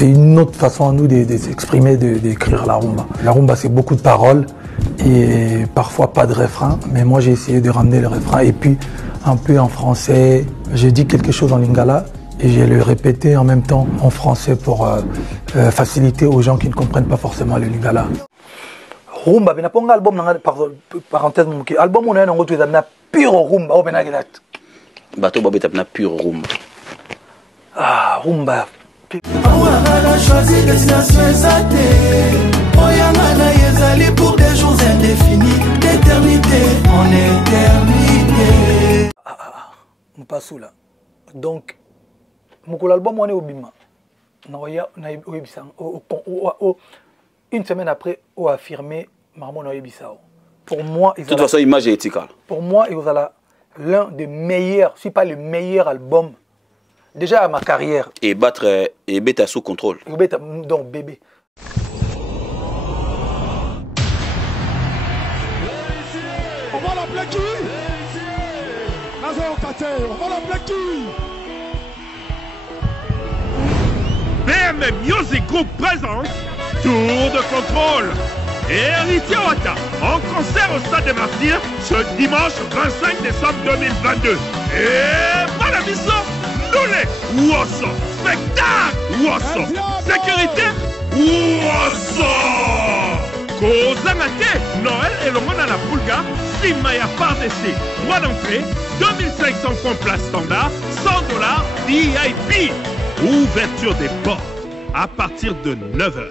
c'est une autre façon à nous de s'exprimer, d'écrire la rumba. La rumba, c'est beaucoup de paroles et parfois pas de refrain, mais moi j'ai essayé de ramener le refrain et puis un peu en français. J'ai dit quelque chose en lingala et j'ai le répété en même temps en français pour faciliter aux gens qui ne comprennent pas forcément le lingala. Rumba, ben pas un album, parenthèse, album on a un autre, na pure rumba, on a un bateau babé tapna pure rumba. Ah, rumba. On a choisi destination exacte. Oyangana yezali pour des jours indéfinis, d'éternité en éternité. On passe là. Donc, mon album on est au Bima. Une semaine après, on a affirmé Marmon Oebisao. Pour moi, de toute façon, image est éthique. Pour moi, il y a l'un des meilleurs, si pas le meilleur album, déjà à ma carrière. Et battre et bêta sous contrôle. Donc, bébé. On va l'appeler qui? Nazar Kate, on va l'appeler qui? BM Music Group présente Tour de contrôle. Et Héritier Wata en concert au Stade des Martyrs ce dimanche 25 décembre 2022. Et Malamiso, Noulé, Ouosso, spectacle, Ouosso, sécurité, Ouosso. Kozangate, Noël et le monde à la Pulga, Simaya par d'essai, droit d'entrée, 2500 francs place standard, 100 $ VIP. Ouverture des portes à partir de 9h.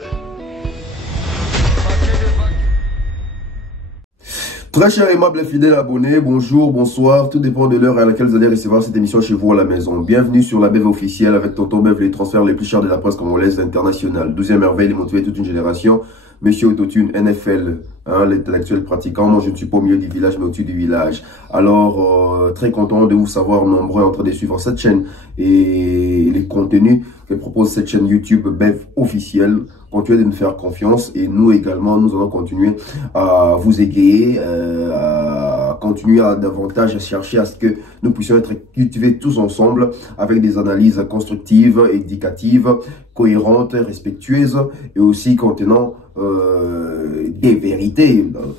Très chers aimables et fidèles abonnés, bonjour, bonsoir, tout dépend de l'heure à laquelle vous allez recevoir cette émission chez vous à la maison. Bienvenue sur la BEV officielle avec Tonton Bev, les transferts les plus chers de la presse congolaise internationale. 12e merveille, motivé toute une génération. Monsieur Autotune, NFL, hein, l'intellectuel pratiquant. Moi, je ne suis pas au milieu du village, mais au-dessus du village. Alors, très content de vous savoir nombreux en train de suivre cette chaîne et les contenus que propose cette chaîne YouTube BEV officielle. Continuez de nous faire confiance et nous également, nous allons continuer à vous égayer, à continuer à davantage à chercher à ce que nous puissions être cultivés tous ensemble avec des analyses constructives, éducatives, cohérentes, respectueuses et aussi contenant des vérités. Donc,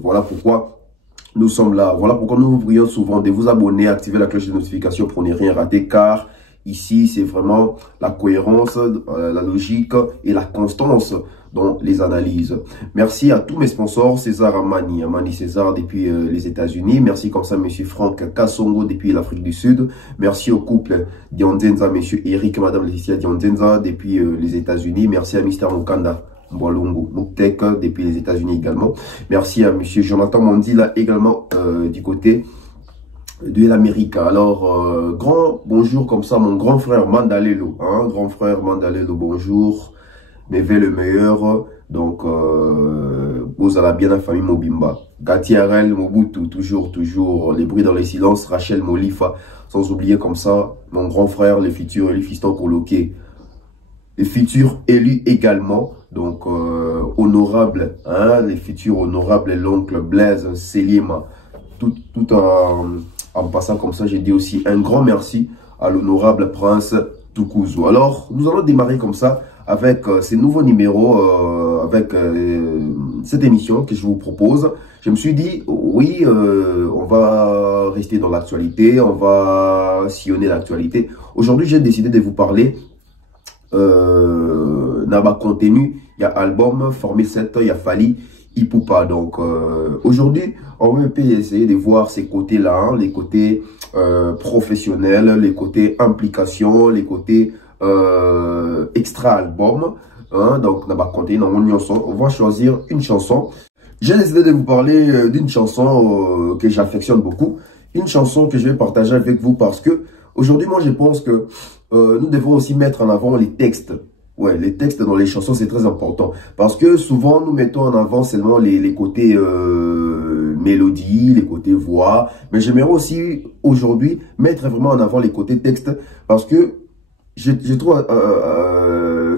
voilà pourquoi nous sommes là. Voilà pourquoi nous vous prions souvent de vous abonner, activer la cloche de notification pour ne rien rater, car ici, c'est vraiment la cohérence, la logique et la constance dans les analyses. Merci à tous mes sponsors, César Amani César depuis les États-Unis. Merci comme ça, monsieur Franck Kassongo depuis l'Afrique du Sud. Merci au couple Diondenza, monsieur Eric et madame Laetitia Diondenza depuis les États-Unis. Merci à Mister Mukanda Mbwalongo Muktek depuis les États-Unis également. Merci à monsieur Jonathan Mandila également du côté de l'Amérique. Alors, grand bonjour comme ça, mon grand frère Mandalelo, hein, grand frère Mandalelo, bonjour, mais vers le meilleur. Donc, vous allez bien la famille Mobimba, Gatiarel, Mobutu, toujours, les bruits dans les silences, Rachel Molifa, sans oublier comme ça, mon grand frère, les futurs élus fiston coloqués, les futurs élus également, donc, honorables, hein, les futurs honorables, l'oncle Blaise, Selima, tout en passant comme ça, j'ai dit aussi un grand merci à l'honorable prince Tukuzu. Alors, nous allons démarrer comme ça avec ces nouveaux numéros, avec cette émission que je vous propose. Je me suis dit, oui, on va rester dans l'actualité, on va sillonner l'actualité. Aujourd'hui, j'ai décidé de vous parler d'un contenu. Il y a album, Formule 7, il y a Fali Ipupa. Donc aujourd'hui, on va essayer de voir ces côtés-là, hein, les côtés professionnels, les côtés implication, les côtés extra-album. Hein, donc, on va choisir une chanson. J'ai décidé de vous parler d'une chanson que j'affectionne beaucoup. Une chanson que je vais partager avec vous parce que aujourd'hui, moi, je pense que nous devons aussi mettre en avant les textes. Ouais, les textes dans les chansons, c'est très important. Parce que souvent, nous mettons en avant seulement les côtés mélodie, les côtés voix. Mais j'aimerais aussi, aujourd'hui, mettre vraiment en avant les côtés textes. Parce que je trouve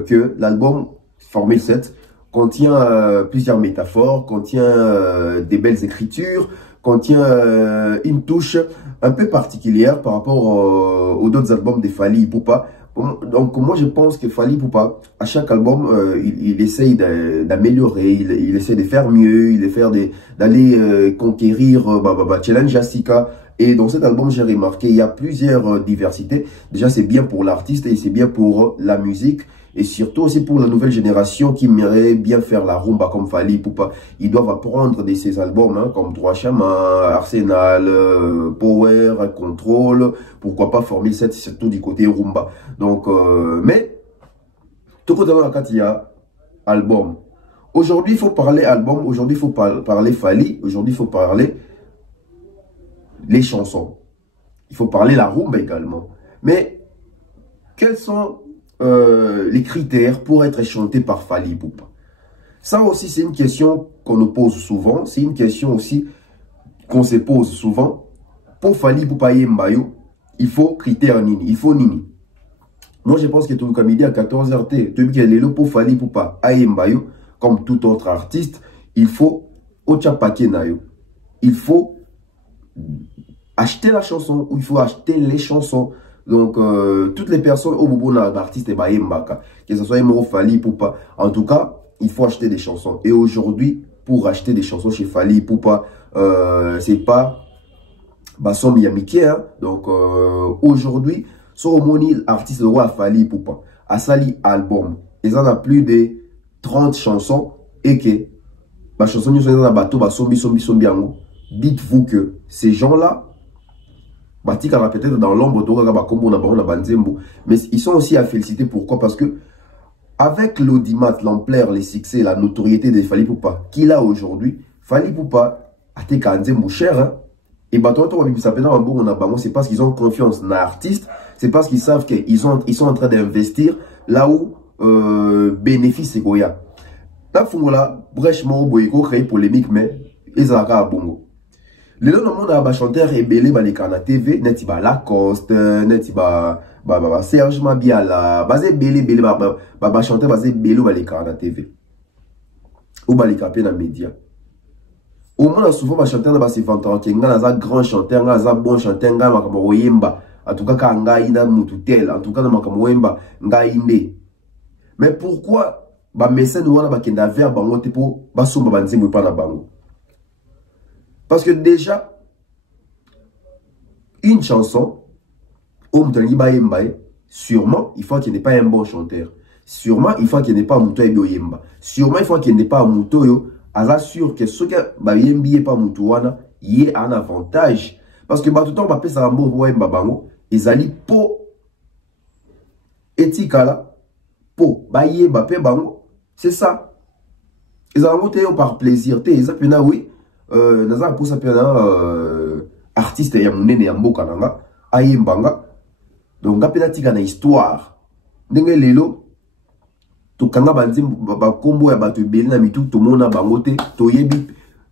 que l'album Formule 7 contient plusieurs métaphores, contient des belles écritures, contient une touche un peu particulière par rapport aux d'autres albums de Fali Ipupa. Donc moi je pense que Fally Ipupa, à chaque album, il essaye d'améliorer, il essaie de faire mieux, il essaie d'aller conquérir Challenge Jessica. Et dans cet album, j'ai remarqué, il y a plusieurs diversités. Déjà, c'est bien pour l'artiste et c'est bien pour la musique. Et surtout aussi pour la nouvelle génération qui aimerait bien faire la rumba comme Fally Ipupa. Ils doivent apprendre de ces albums hein, comme Trois Chamans, Arsenal, Power, Control. Pourquoi pas former cette surtout du côté rumba. Donc, mais tout côté dans la carte, il y a album. Aujourd'hui, il faut parler album. Aujourd'hui, il faut parler Fally. Aujourd'hui, il faut parler les chansons. Il faut parler la rumba également. Mais quels sont les critères pour être chanté par Fally Ipupa? Ça aussi, c'est une question qu'on nous pose souvent. C'est une question aussi qu'on se pose souvent. Pour Fally Ipupa Yembayo, il faut critère nini. Il faut nini. Moi, je pense que tout le midi à 14h, pour Fally Ipupa Yembayo, comme tout autre artiste, il faut il faut acheter la chanson ou il faut acheter les chansons. Donc, toutes les personnes au bout d'un artiste et que ce soit Emo Fally Ipupa, en tout cas, il faut acheter des chansons. Et aujourd'hui, pour acheter des chansons chez Fally Ipupa, c'est pas Bassom Yamike. Hein? Donc, aujourd'hui, sur le artiste de roi Fally Ipupa, à Sali album, ils en a plus de 30 chansons et que ma chanson nous sont dans bateau, dites-vous que ces gens-là, peut-être dans l'ombre, mais ils sont aussi à féliciter. Pourquoi? Parce que avec l'audimat, l'ampleur, les succès, la notoriété de Fally Ipupa qu'il a aujourd'hui, Fally Ipupa a été quand cher. Hein? Et c'est parce qu'ils ont confiance dans l'artiste, c'est parce qu'ils savent qu'ils sont en train d'investir là où bénéfice c'est Goya. Là, brèche, créer polémique, mais ils ont à bongo. Le nom de la chanteur est belé les canaux TV, neti ba Lacoste, neti ba Serge Mabiala, basé belé ba chanteur basé belé les canaux TV. Ou ba les capés dans média. Au moins souvent ba chanteur ba se vantant que nga grand chanteur, nga bon chanteur, nga makamo yemba. En tout cas ka nga ina mututel, en tout cas na makamo yemba nga inde. Mais pourquoi ba mécène wana ba kenda vers bango te po ba somba ba nzembo pa na bango? Parce que déjà, une chanson, sûrement, il faut qu'il n'ait pas un bon chanteur. Sûrement, il faut qu'il n'ait pas un mouto yemba. Sûrement, il faut qu'il n'ait pas un mouto yo. Alors, sûr que ce qui n'est pas mouto il y a un avantage. Parce que tout le temps, on va faire un bon yemba bango. Ils allaient pour étikala, pour yemba pe bango. C'est ça. Ils ont monté par plaisir. Ils ont oui. Naza pour ça artiste ya munene ya mboka nanga ayembanga donc ngapela tika na histoire ndenge lelo to kanga banzim ba kombo ya batu beli na mitu to mona bangote to yebi.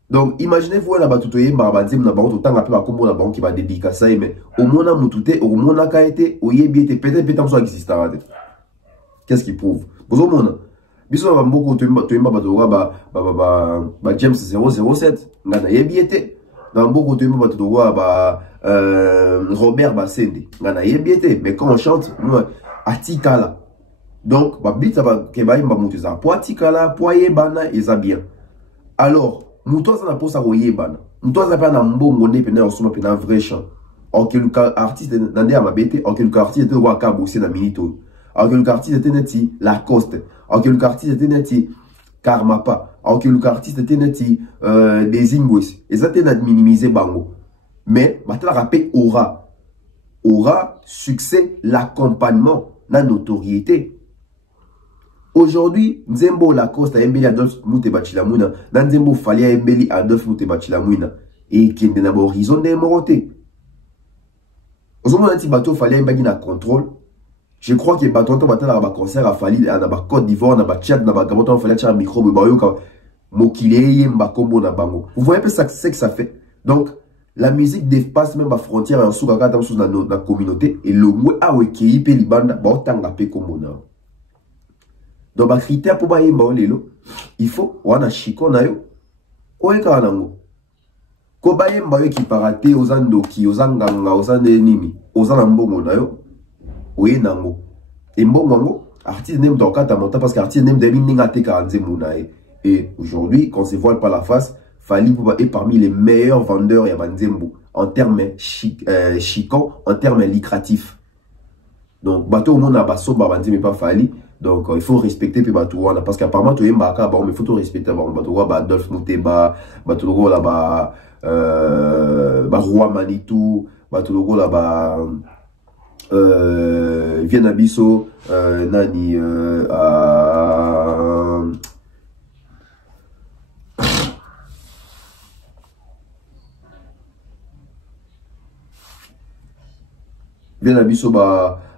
Donc imaginez-vous la batu to yemba banzim na bangoto tanga pe ba kombo na bango ki ba dédicace mais au mona mutute au mona ka été au yebi était peut-être ça existe. Qu'est-ce qui prouve bozo mona biso ba mboko to yemba bato ba James 007 ngana yebiete na mboko to yemba bato Robert Basende ngana yebiete. Mais quand on chante atikala donc ba bita ba ke ba yemba mutu za po atikala po yebana eza bien. Alors mutu za na posa ko yebana mutu za pa na mbongo ne pe na osuma pe na vrai chant en quel cas artiste nande ya mabete en quel cas artiste wa ka bosser na minito en quel cas artiste était neti Lacoste en quel cas artiste était neti Karmapa en quel cas artiste était neti des Ingwes et ça était minimiser bango mais batala rappel aura succès l'accompagnement la notoriété. Aujourd'hui Nzembo Lacoste a embeli Adolphe Mutebachilamuna Nzembo Fally a embeli Adolphe Mutebachilamuna et qui est dans l'horizon des morotés. Aujourd'hui on a bateau Fally a embeli na contrôle. Je crois que bateau on va un concert à Fally na Côte d'Ivoire na Tchad na Gabon on fallait un micro bayoka mokileye mbakombo na bango. Vous voyez un peu ça c'est que ça fait. Donc la musique dépasse même la frontière en sous la communauté et le mot a qui pe libanda ba tanga pe komona. Donc ba critère pour ba yemba lelo il faut wana shiko na yo oeka nango ko ba yemba yo ki parate ozandoki ozanganga ozande nini ozana mbongo na yo oye nango Et bon, artiste n'aime dans le montant parce qu'artiste n'aime des mines à et aujourd'hui, quand on se voile par la face, Fally Ipupa est parmi les meilleurs vendeurs et en termes chiquants, en termes lucratifs. Donc, bateau au monde a basso, mais pas Fally. Donc, il faut respecter les bateaux. Parce qu'apparemment, tu es Mbaka, mais il faut tout respecter. Bateau, Adolphe Mouteba, bateau, là-bas, Roi Manitou, bateau, là-bas, Viena Bisso, Nani, Viena Bisso,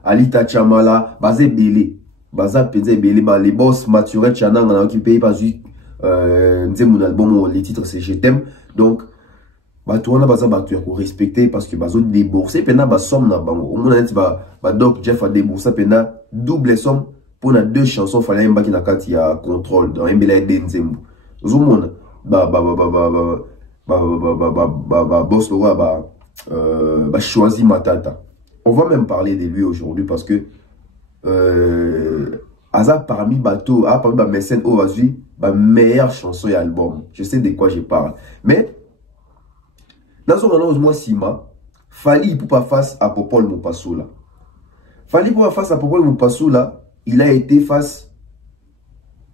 Alita Chamala, Bazé Belé, Baza Penzé Belé, les boss Maturel Chanang, qui paye pas juste mon album, les titres c'est Je t'aime. Donc, tout on a besoin de respecter parce que besoin de débourser, pena ba somme na bango. Au moins Doc Jeff a déboursé pena double somme pour na 2 chansons fallait un qui na kati ya contrôle dans Mbela Denzembu. Au moins boss le roi choisi Matata. On va même parler de lui aujourd'hui parce que Azar parmi bateau, parmi mécène aujourd'hui, meilleure chanson et album. Je sais de quoi je parle. Mais dans son annonce, moi, Sima, Fally Ipupa face à Popol Mopassoula. Fally Ipupa face à Popol Mopassoula, il a été face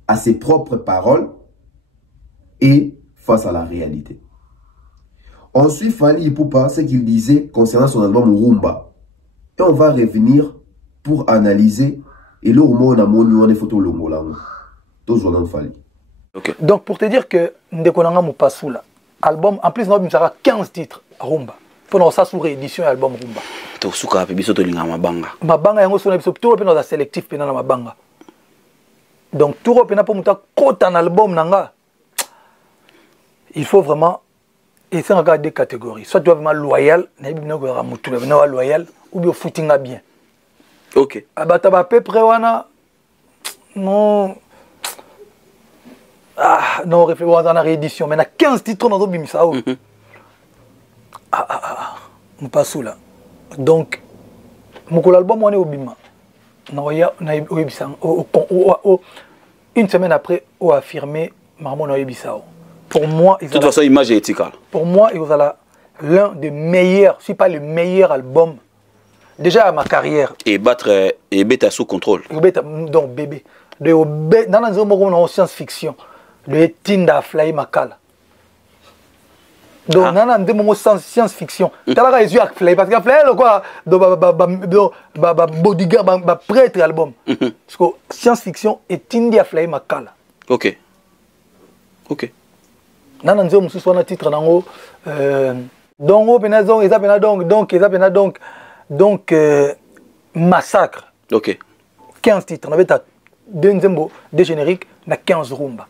à ses propres paroles et face à la réalité. Ensuite, Fally Ipupa, ce qu'il disait concernant son album Rumba. Et on va revenir pour analyser. Et là, on a des photos de Fally. Okay. Donc, pour te dire que Ndekonanga Mopassoula, album, en plus, nous avons 15 titres Rumba. Pour nous, ça sous réédition album Rumba. Tu as fait biso to linga mabanga. Mabanga yango sona biso tout dans sélectif pena na mabanga. Donc tout pena pour muta côté un album nanga. Il faut vraiment et c'est regarder des catégories. Soit tu es vraiment loyal, na bino ko ramutu, na loyal ou bien footing bien. OK. Abata ba peu près wana non. Ah, non, réfléchissons dans la réédition. Mais il y a 15 titres dans Bimisa. Nous passons là. Donc, mon album, on est au Bima. Une semaine après, on a affirmé Marmon Oebisao. Pour moi, de toute façon, l'image est éthique. Pour moi, il y a l'un des meilleurs, si pas le meilleur album, déjà à ma carrière. Et battre et bêta sous contrôle. Donc, bébé. Dans la science-fiction. Le Tinda Fly Makala. Donc, on a des moments science-fiction. Tu as les yeux avec Fly, parce que Fly, c'est quoi? Bodyguard, prêtre album. Parce que science-fiction et Tinda Fly Makala. OK. OK. On a un titre dans donc, Massacre. OK. 15 titres. On avait deux génériques, on a 15 Rumba.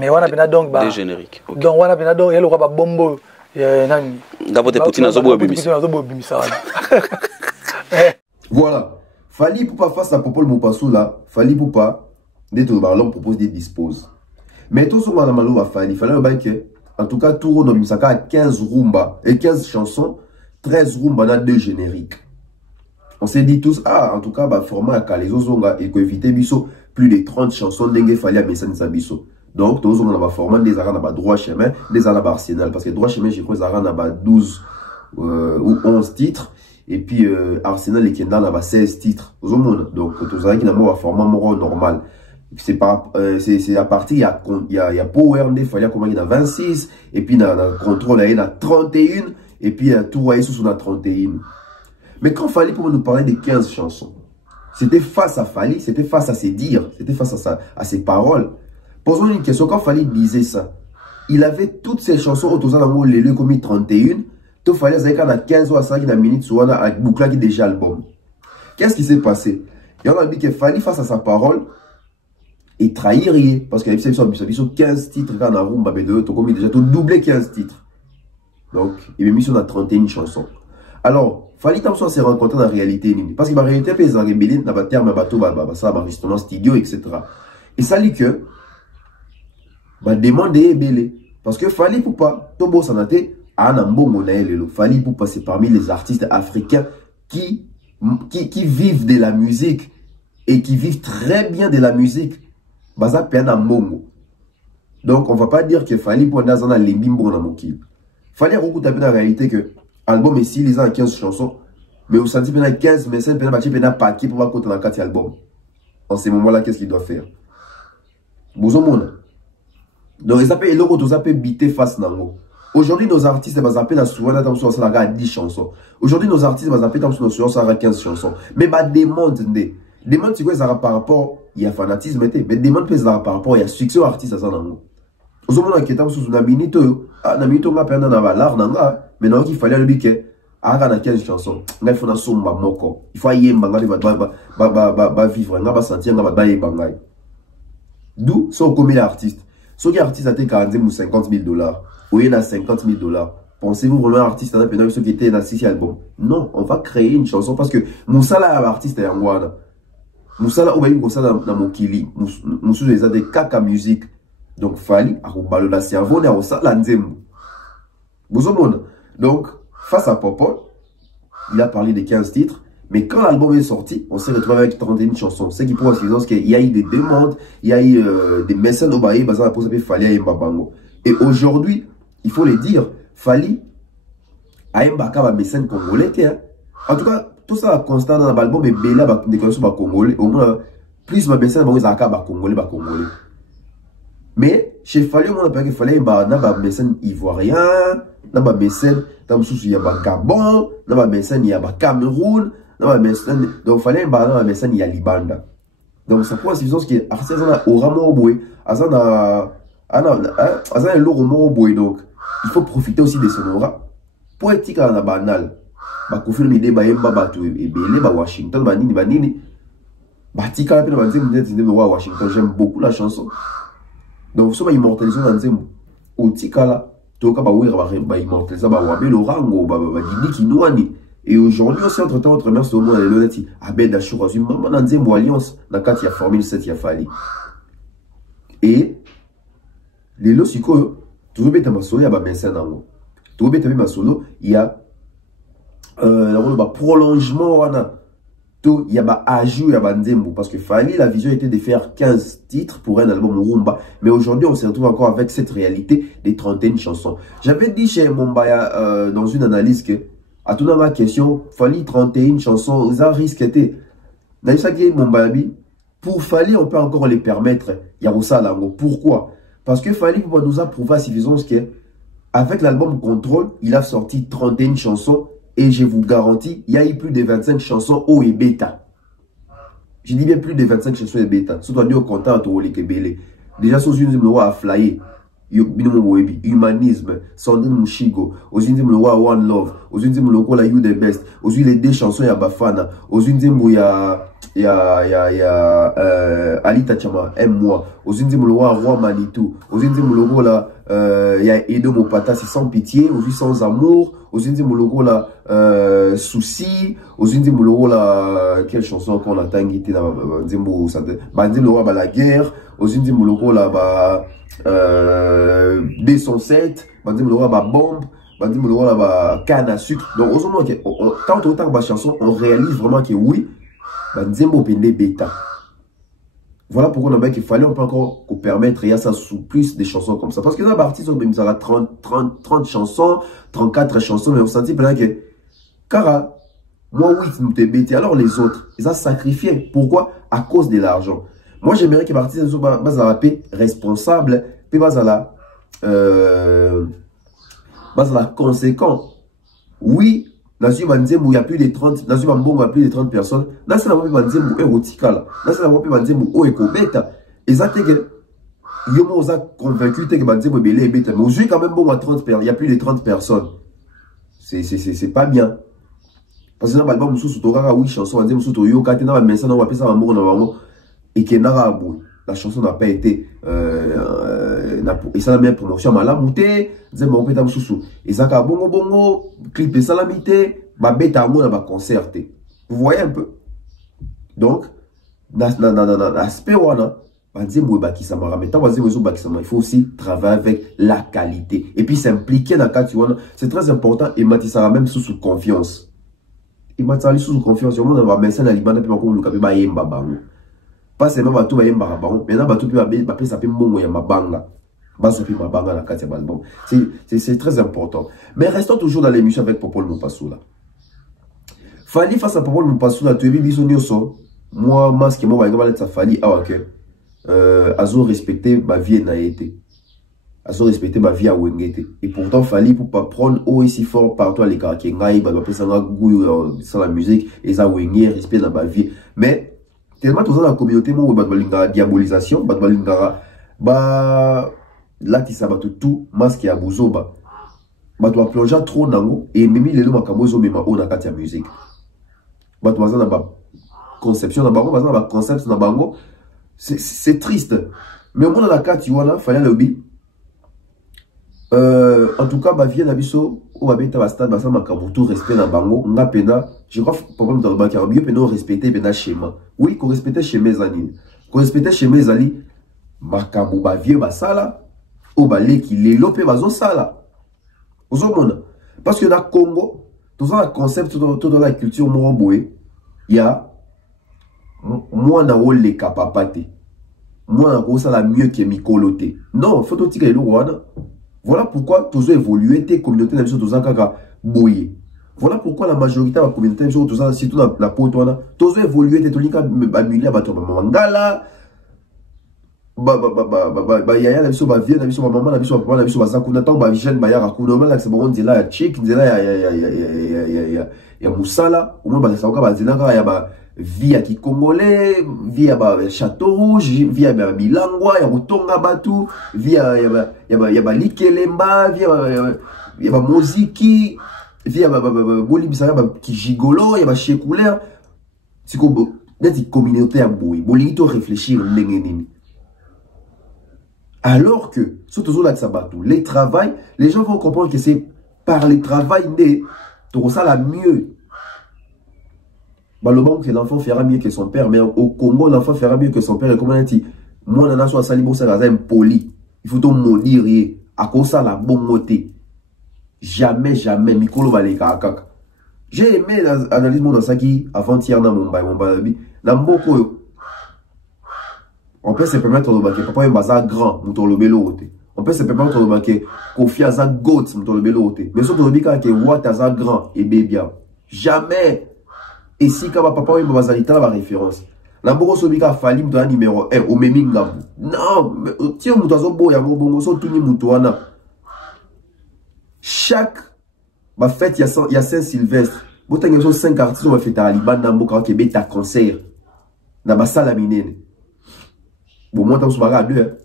Mais on a donc des génériques. Okay. Donc on a donc il y a le roi bombo voilà. Fally Ipupa face à Popol Mopassoula, Fally Ipupa l'homme propose des disposes. Mais tout ce qu'on a malou à Fally, fallait que en tout cas tout le monde a 15 rumba et 15 chansons, 13 rumba dans 2 génériques. On s'est dit tous en tout cas format à les autres et éviter biso plus de 30 chansons d'engue Fally à Messane Sabiso. Donc, tous on a format des arènes à droit chemin, des arènes à Arsenal. Parce que droit chemin, j'ai pris des arènes à 12 ou 11 titres. Et puis, Arsenal et Kendall à 16 titres. Donc, tous les qui n'ont pas format normal. C'est à partir, il y a Power, il y a comment il y a 26. Et puis, il y a Contrôle, il y a 31. Et puis, il y a tout sous on a 31. Mais quand Fally pour nous parler des 15 chansons, c'était face à Fally, c'était face à ses dires, c'était face à ses paroles. Posons une question, quand Fally disait ça, il avait toutes ces chansons autour de l'amour, les lieux commis 31, tout Fally avait 15 ou à 5 minutes sur un bouclage qui est déjà album. Qu'est-ce qui s'est passé? Il y en a dit que Fally face à sa parole, et trahir rien, parce qu'il y a 15 titres quand on a rumba, mais de commis déjà tout doublé 15 titres. Donc, il m'a mis sur 31 chansons. Alors, Fally Thompson s'est rencontré dans la réalité, parce que la réalité, il y a des rébellions, il y a des termes, il y a restaurant, studio, etc. Et ça dit que, demander belé parce que Fally Ipupa tobo sanate anambongo na elelo. Fally Ipupa c'est parmi les artistes africains qui vivent de la musique et qui vivent très bien de la musique, baza pena mbongo. Donc on va pas dire que Fally pour dans un limbimbo na mokili. Fally a beaucoup tapé dans la réalité que album ici les a 15 chansons, mais au senti pena 15 mais c'est pena paquet pour côté dans 4 albums. En ce moment-là, qu'est-ce qu'il doit faire? Bozomona. Donc ils appellent l'autre tous appellent bité face nango. Aujourd'hui nos artistes ils appellent souvent dans sur ça 10 chansons. Aujourd'hui nos artistes ils appellent dans sur ça 15 chansons. Mais bah demande c'est quoi ça par rapport il y a fanatisme mais demande peut ça par rapport il y a succès aux artistes ça nango. Bozomona qui est sous una minute na minute on va perdre na balar nanga mais non qu'il fallait le biquet. Aga na 15 chansons, il faut na somba moko. Il faut yemba ngali ba vivre, nga ba sentir nga ba yemba ngai. D'où sont combien d'artistes? Ceux qui artistes étaient 40 000 ou 50 000 $. Ou il y en a 50 000 $. Pensez-vous vraiment artiste dans ceux qui étaient dans 6 albums? Non, on va créer une chanson parce que Moussala artiste est en Wana. Moussala ou bien comme ça dans Mokili. Moussou les a des caca musique. Donc Fally a roubalo la cerveau na osa la nzembo. Bozomona. Donc face à Popol, il a parlé de 15 titres, mais quand l'album est sorti, on s'est retrouvé avec 31 chansons. C'est qui pour dire qu'il y a eu des demandes, il y a eu des messages au bail, basant pour s'appeler Fally à Mbabango. Et aujourd'hui, il faut le dire, Fally à Mbaka va mécène congolais. En tout cas, tout ça constant dans l'album, mais Bella va décoller sur congolais. Au moins, plus ma mécène va congolais. Mais chez Fally, on a parlé qu'il fallait un mécène ivoirien. Dans ma mécène, dans il y a le Gabon, dans ma mécène, il y a le Cameroun, dans ma mécène, donc il fallait dans ma mécène, il y a Libanda. Donc c'est quoi, c'est une chose qui est artisanale au rameau boy, azana l'euro boy, donc il faut profiter aussi des sonora. Poétique à la banale, bah confirmer des baïmba batu et belé bah Washington banini, bah tika la peine de Washington, j'aime beaucoup la chanson. Donc ça va immortaliser dans Zembo, au tika là. Et aujourd'hui, aussi, entre-temps, notre mère, c'est au moins l'honnêteté. Abed Achour, une maman dans une alliance, dans le cadre de la Formule 7, il y a Fally. Et les lots, c'est quoi? Tout le monde est en solo, il y a un message dans l'eau. Tout le monde est en solo, il y a un prolongement. Il y a un ajout, il y a un démo. Parce que Fally, la vision était de faire 15 titres pour un album Rumba. Mais aujourd'hui, on se retrouve encore avec cette réalité des 31 chansons. J'avais dit chez Mombaya, dans une analyse que, à toute la question, Fally 31 chansons, ça risque était. Dans ça qui est Mombaya, pour Fally, on peut encore les permettre. Il y a ça là. Pourquoi? Parce que Fally nous a prouvé à suffisance que, avec l'album Contrôle, il a sorti 31 chansons. Et je vous garantis, il y a eu plus de 25 chansons haut et bêta. Je dis bien plus de 25 chansons et bêta. Ce doit dire au contact au Lekebele. Déjà, sous une loi à flyer. Humanisme, Sandrine Mouchigo, aux Indiens le roi One Love, aux Indiens le roi la You the Best, aux les deux chansons ya Bafana, aux Indiens il y a Ali Tachama, aime-moi, aux Indiens le roi Manitou, aux Indiens le roi là, il y a Edo Mopata, c'est sans pitié, aux sans amour, aux Indiens le roi là, souci, aux Indiens le roi là, quelle chanson qu'on a tanguité dans Zembo, Bandim le roi la guerre, aux Indiens le roi là, D107, Bandim le roi bombe, Bandim le roi canne à sucre. Donc, tant autant que chanson, on réalise vraiment que oui, Bandim pende bêta. Voilà pourquoi on a qu'il fallait on peut encore permettre, il y a ça sous plus des chansons comme ça. Parce que dans la partie, on peut mettre 30 chansons, 34 chansons, mais on sentit plein que, car moi, oui, nous t'es bêté. Alors les autres, ils ont sacrifié. Pourquoi? À cause de l'argent. Moi, j'aimerais que les artistes soient responsables, puis conséquent. Oui, dans une bandie où il y a plus de 30, dans une bandie où il y a plus de 30 personnes, dans une bandie où il y a érotical, dans une bandie où il y a bêta. Et ça, c'est que, il y a convaincu que bandie où il y a bêta. Mais aujourd'hui, quand même, il y a plus de 30 personnes. C'est pas bien. Parce que dans l'album, il y a 8 chansons, il y a 8 chansons, il y a 8 chansons, et que la chanson n'a pas été et ça la même promotion malamouté nzembo opeta mususu ezaka bongo bongo clip salamité ba beta mo na ba concerté. Vous voyez un peu. Donc l'aspect wana banzembo bakisama rameta banzembo zo bakisama, il faut aussi travailler avec la qualité et puis s'impliquer dans kati wana, c'est très important. Et matisara même sous confiance, et matisara sous confiance, au monde va message na libanda pe ko luka pe ba yemba bango. pas seulement bato ba yemba bango mais na bato pe ba pesa pe mbongo ya mabanga baso pe mabanga na kati ya album. C'est très important. Mais restons toujours dans l'émission avec Popol Mopasula. Fali face à Popol Mopasula tu biso nyoso moi masque moi ba ngaba Fali awake azo respecter ma vie na été. Azo respecter ma vie à Wengete. Et pourtant Fali pour pas prendre haut ici fort partout à l'écart qui ngai ba pesa nga goût sur la musique et ça Wengé respect dans ma vie. Mais tellement tous dans la communauté moi ba diabolisation ba là qui sabato tout masque ya buzoba ba doit plonger trop nango et mimi lelo makambo zo mema ona kati ya musique ba doit na ba conception na bango ba na concept na bango c'est triste mais au moins dans la kati wana fallait lobby en tout cas ba vie na biso o ba beta ba stade ba sa makambo tout respect na bango nga pena je crois problème dans le bac mieux pena respecter pena schéma oui qu'on respecter chez mes amis qu'on respecter chez mes amis makambo ba vie ba sala o baleki lelo pe bazo sala ozomona parce que na Congo tout ça concept tout dans la culture moroboé il y a moi na ole kapapate moi na ko sala mieux que mikoloté non faut tout tika lelo wana voilà pourquoi tous évoluer tes communautés na biso tous kaka boye voilà pourquoi la majorité de la communauté biso tous surtout la poto wana tous évoluer tes tonika bamulia bato ba mangala yaya na biso ba vie na biso ba maman na biso ba papa na biso ba zakuna tant ba jeune ba yaka kuna ba la c'est bon ndela ya chic ndela ya musala au moins ba saoka ba ndela ka ya ba vie ya kikongolais vie ya ba château rouge vie ya ba bilangwa ya kutonga batu vie ya ba likelemba vie ya ba muziki vie ya ba bolibisa ba kijigolo ya ba chekulaire siko neti communauté ya boui bolingi to réfléchir ndenge nini. Alors que, surtout là que ça bat tout, les travail, les gens vont comprendre que c'est par le travail né, tout ça la mieux. Bah, le bon que l'enfant fera mieux que son père, mais au Congo, l'enfant fera mieux que son père. Et comment on dit, moi, on a soit sali, bon, ça va être poli. Il faut tout maudire, à cause ça la bonne moté. Jamais, jamais, Mikolo va les kakak. J'ai aimé l'analyse dans ça qui, avant-hier, dans mon baby, dans mon boko. On peut se permettre de marquer papa est grand, nous le bélo. On peut se permettre de marquer Kofi Aza goat, nous le bélo. Mais surtout le quand que Watt Aza grand et bébé. Jamais. Et si quand papa est bazalita la référence. La boro sobika fali mutana numéro 1 au meminga. Non, tiens mutazo boya mo bongo so tuni mutuana. Chaque ma fête il y a Saint-Sylvestre. Botangi so 5 artistes on va fêter à Liban na mboka ke beta concert. Na basala minene. Bon, moi, t'as à deux.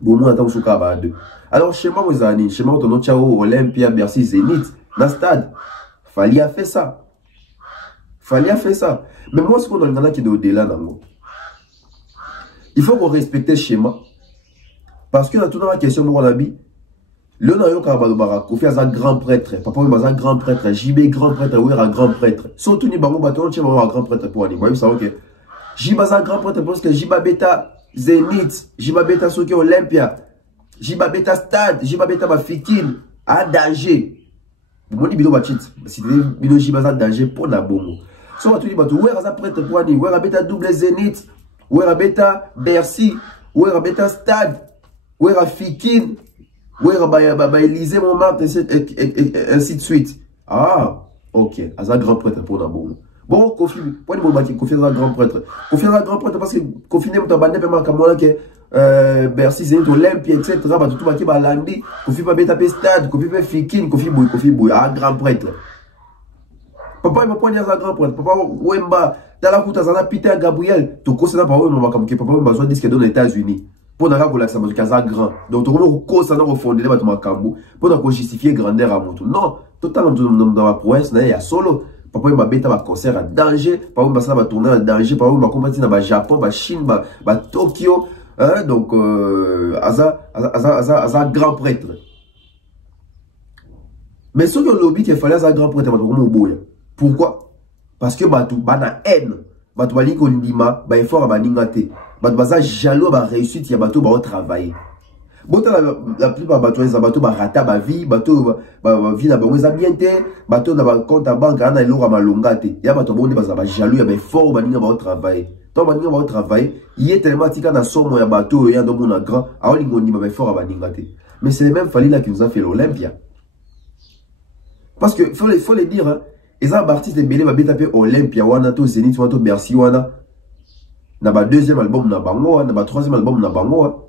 Bon, moi, t'as à deux. Alors, chez moi, mes amis, chez moi, on a Olympia, Bercy, Zénith, dans le stade. Fallait faire ça. Fallait faire ça. Mais moi, ce qu'on a qui est au-delà, il faut qu'on respecte le schéma. Parce que, dans toute la question, mon ami, le Nayo Karabalobara, Kofi a un grand prêtre, papa, il a un grand prêtre, JB, grand prêtre, oui, un grand prêtre. Surtout, il y a un grand prêtre pour aller. Vous voyez ça, ok. Jiba grand prêtre parce que Jiba Beta Zénith, Jiba Beta Soke Olympia, Jiba Beta Stade, Jiba Beta Bafikine, à danger. Mon bilo bachit, c'est bilo Jiba za danger pour la bongo. So tu dis bah tu ouais ça prêtre pour aller, ouais Beta double Zénith, ouais Beta Bercy, ouais Beta Stade, ouais Fikine, ouais ba Élysée Montmartre ainsi de suite. Ah, OK, ça grand prêtre pour la bongo. Bon, Kofi, pour les moments Kofi est un grand prêtre. Kofi est un grand prêtre parce que Kofi n'est pas bandé par Kamala que Bercy, Zénith, Olympia, etc. Bah tout baki balandi. Kofi pas bêta stade, Kofi pas Fikine, Kofi boy, un grand prêtre. Papa il va prendre un grand prêtre. Papa Wemba, t'as la couta zana Peter Gabriel. Tu connais pas papa Wemba comme que papa Wemba besoin disque aux États-Unis. Pour n'a pas ça parce que grand. Donc tu connais quoi ça n'a refondé les bâtiments Kambu. Pour n'a justifier grandeur à mon tout. Non, totalement dans la prouesse, il y a solo. Papa il m'a bêta un concert à danger, papa il m'a tourner à danger, papa il m'a combattu dans le Japon, la Chine, la Tokyo, hein, donc un grand prêtre. Mais ce que l'objet il fallait un grand prêtre, pourquoi? Parce que bah na haine, bah tu vas lire qu'on dit ma, bah il faut à baningate, bah tu vas jaloux bah réussite, il y a bah tout bah travailler. La plupart bateaux, les bateaux, rata, ba vie, bateau, vie, na bon, ils bien té, bateau, na compte à banque, na l'eau, ma longate. Ya bateau, bon, ba jaloux, ya fort, ba ninga ba travail. Tant ba ninga ba travail, il est tellement tika na somme, ya bateau, ya dans mon grand, a oli ngoni ba fort, ba ningate. Mais c'est les mêmes fallis là qui nous a fait l'Olympia. Parce que, faut les dire, hein, les artistes de Belé, ba tapé Olympia, wana, to Zénith, wana, to Bercy, wana. Na ba deuxième album, na bango, na ba troisième album, na bango,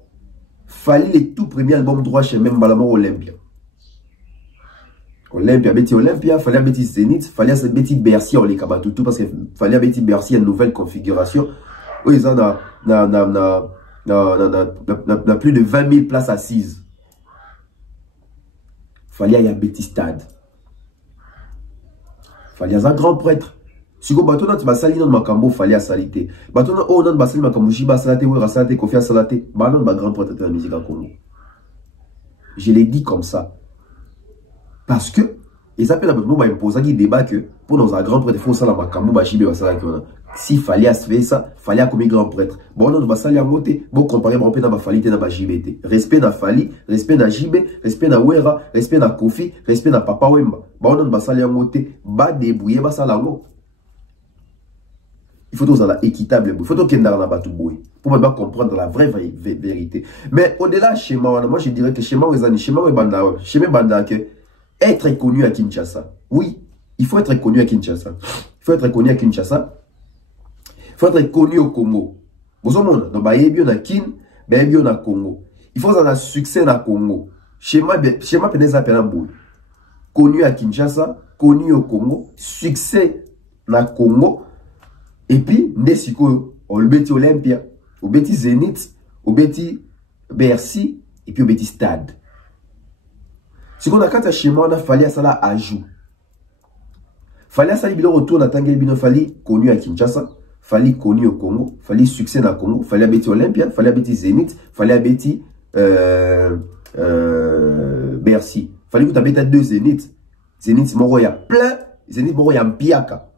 fallait les tout premiers albums droit chez même Balamo Olympia. Olympia, Betty Olympia, fallait Betty Zénith, fallait Betty Bercy, on les kabatou tout parce que fallait Betty Bercy une nouvelle configuration. Où ils ont plus de 20 000 places assises. Fallait y a Betty Stade. Fallait un grand prêtre. Si vous bateau tu vas salir dans makambo fallait à saliter. Bateau oh non basali makambo jiba salate ou rasalate kofi à salate. Bah non ba grand prêtre de la musique à Congo. Je l'ai dit comme ça. Parce que ils appellent la bateau ba imposer qui débat que pour nos grand prêtre il faut ça la makambo ba jibe salate. S'il fallait faire ça, fallait comme grand prêtre. Bon non ba salir à côté, bon comparer ba na ba falite na ba jibete. Respect na fali, respect na jibe, respect na wera, respect na kofi, respect na papa wemba. Bon non ba salir à côté, ba débrouiller ba salango. Il faut que ça équitable, il faut que ça soit pour comprendre la vraie vérité. Mais au-delà schéma, moi je dirais que schéma être connu à Kinshasa. Oui, il faut être connu à Kinshasa. Il faut être connu à Kinshasa. Il faut être connu au Congo. Vous savez, donc bien à Kin, bien à Congo. Il faut un succès dans Congo. Schéma peneza penamboui. Connu à Kinshasa, connu au Congo, succès dans Congo. Et puis, on le bêtit Olympia, on bêtit Zénith, on bêtit Bercy, et puis on bêtit Stade. Si on a quand chez moi, on a fallu à ça là ajout. Fallait à ça il retourne à Tanguay Bino Fali, connu à Kinshasa, Fali connu au Congo, Fali succès dans le Congo, fallait à bêtit Olympia, fallait à bêtit Zénith, fallait à bêtit Bercy. Fallait que tu bêtis deux Zénith. Zénith Moroya plein, Zénith Moroya Mpiaka.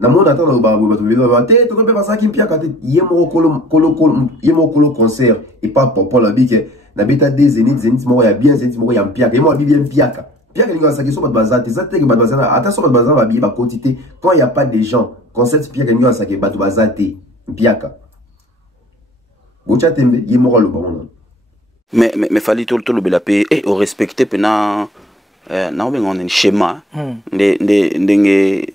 Na monde attend le bateau tu peux pas ça qui pia quand yemo kolo concert et pas pour la bique na beta des Zénith mo ya bien Zénith mo ya pia et moi bien piaka piaka linga ça qui sont pas bazate ça te que bazate attention bazate va bien quantité quand il y a pas de gens concept piaka linga ça qui ba bazate piaka bocha tembe yemo le bon mais fallait tout le belapé et au respecter pena na on a un schéma de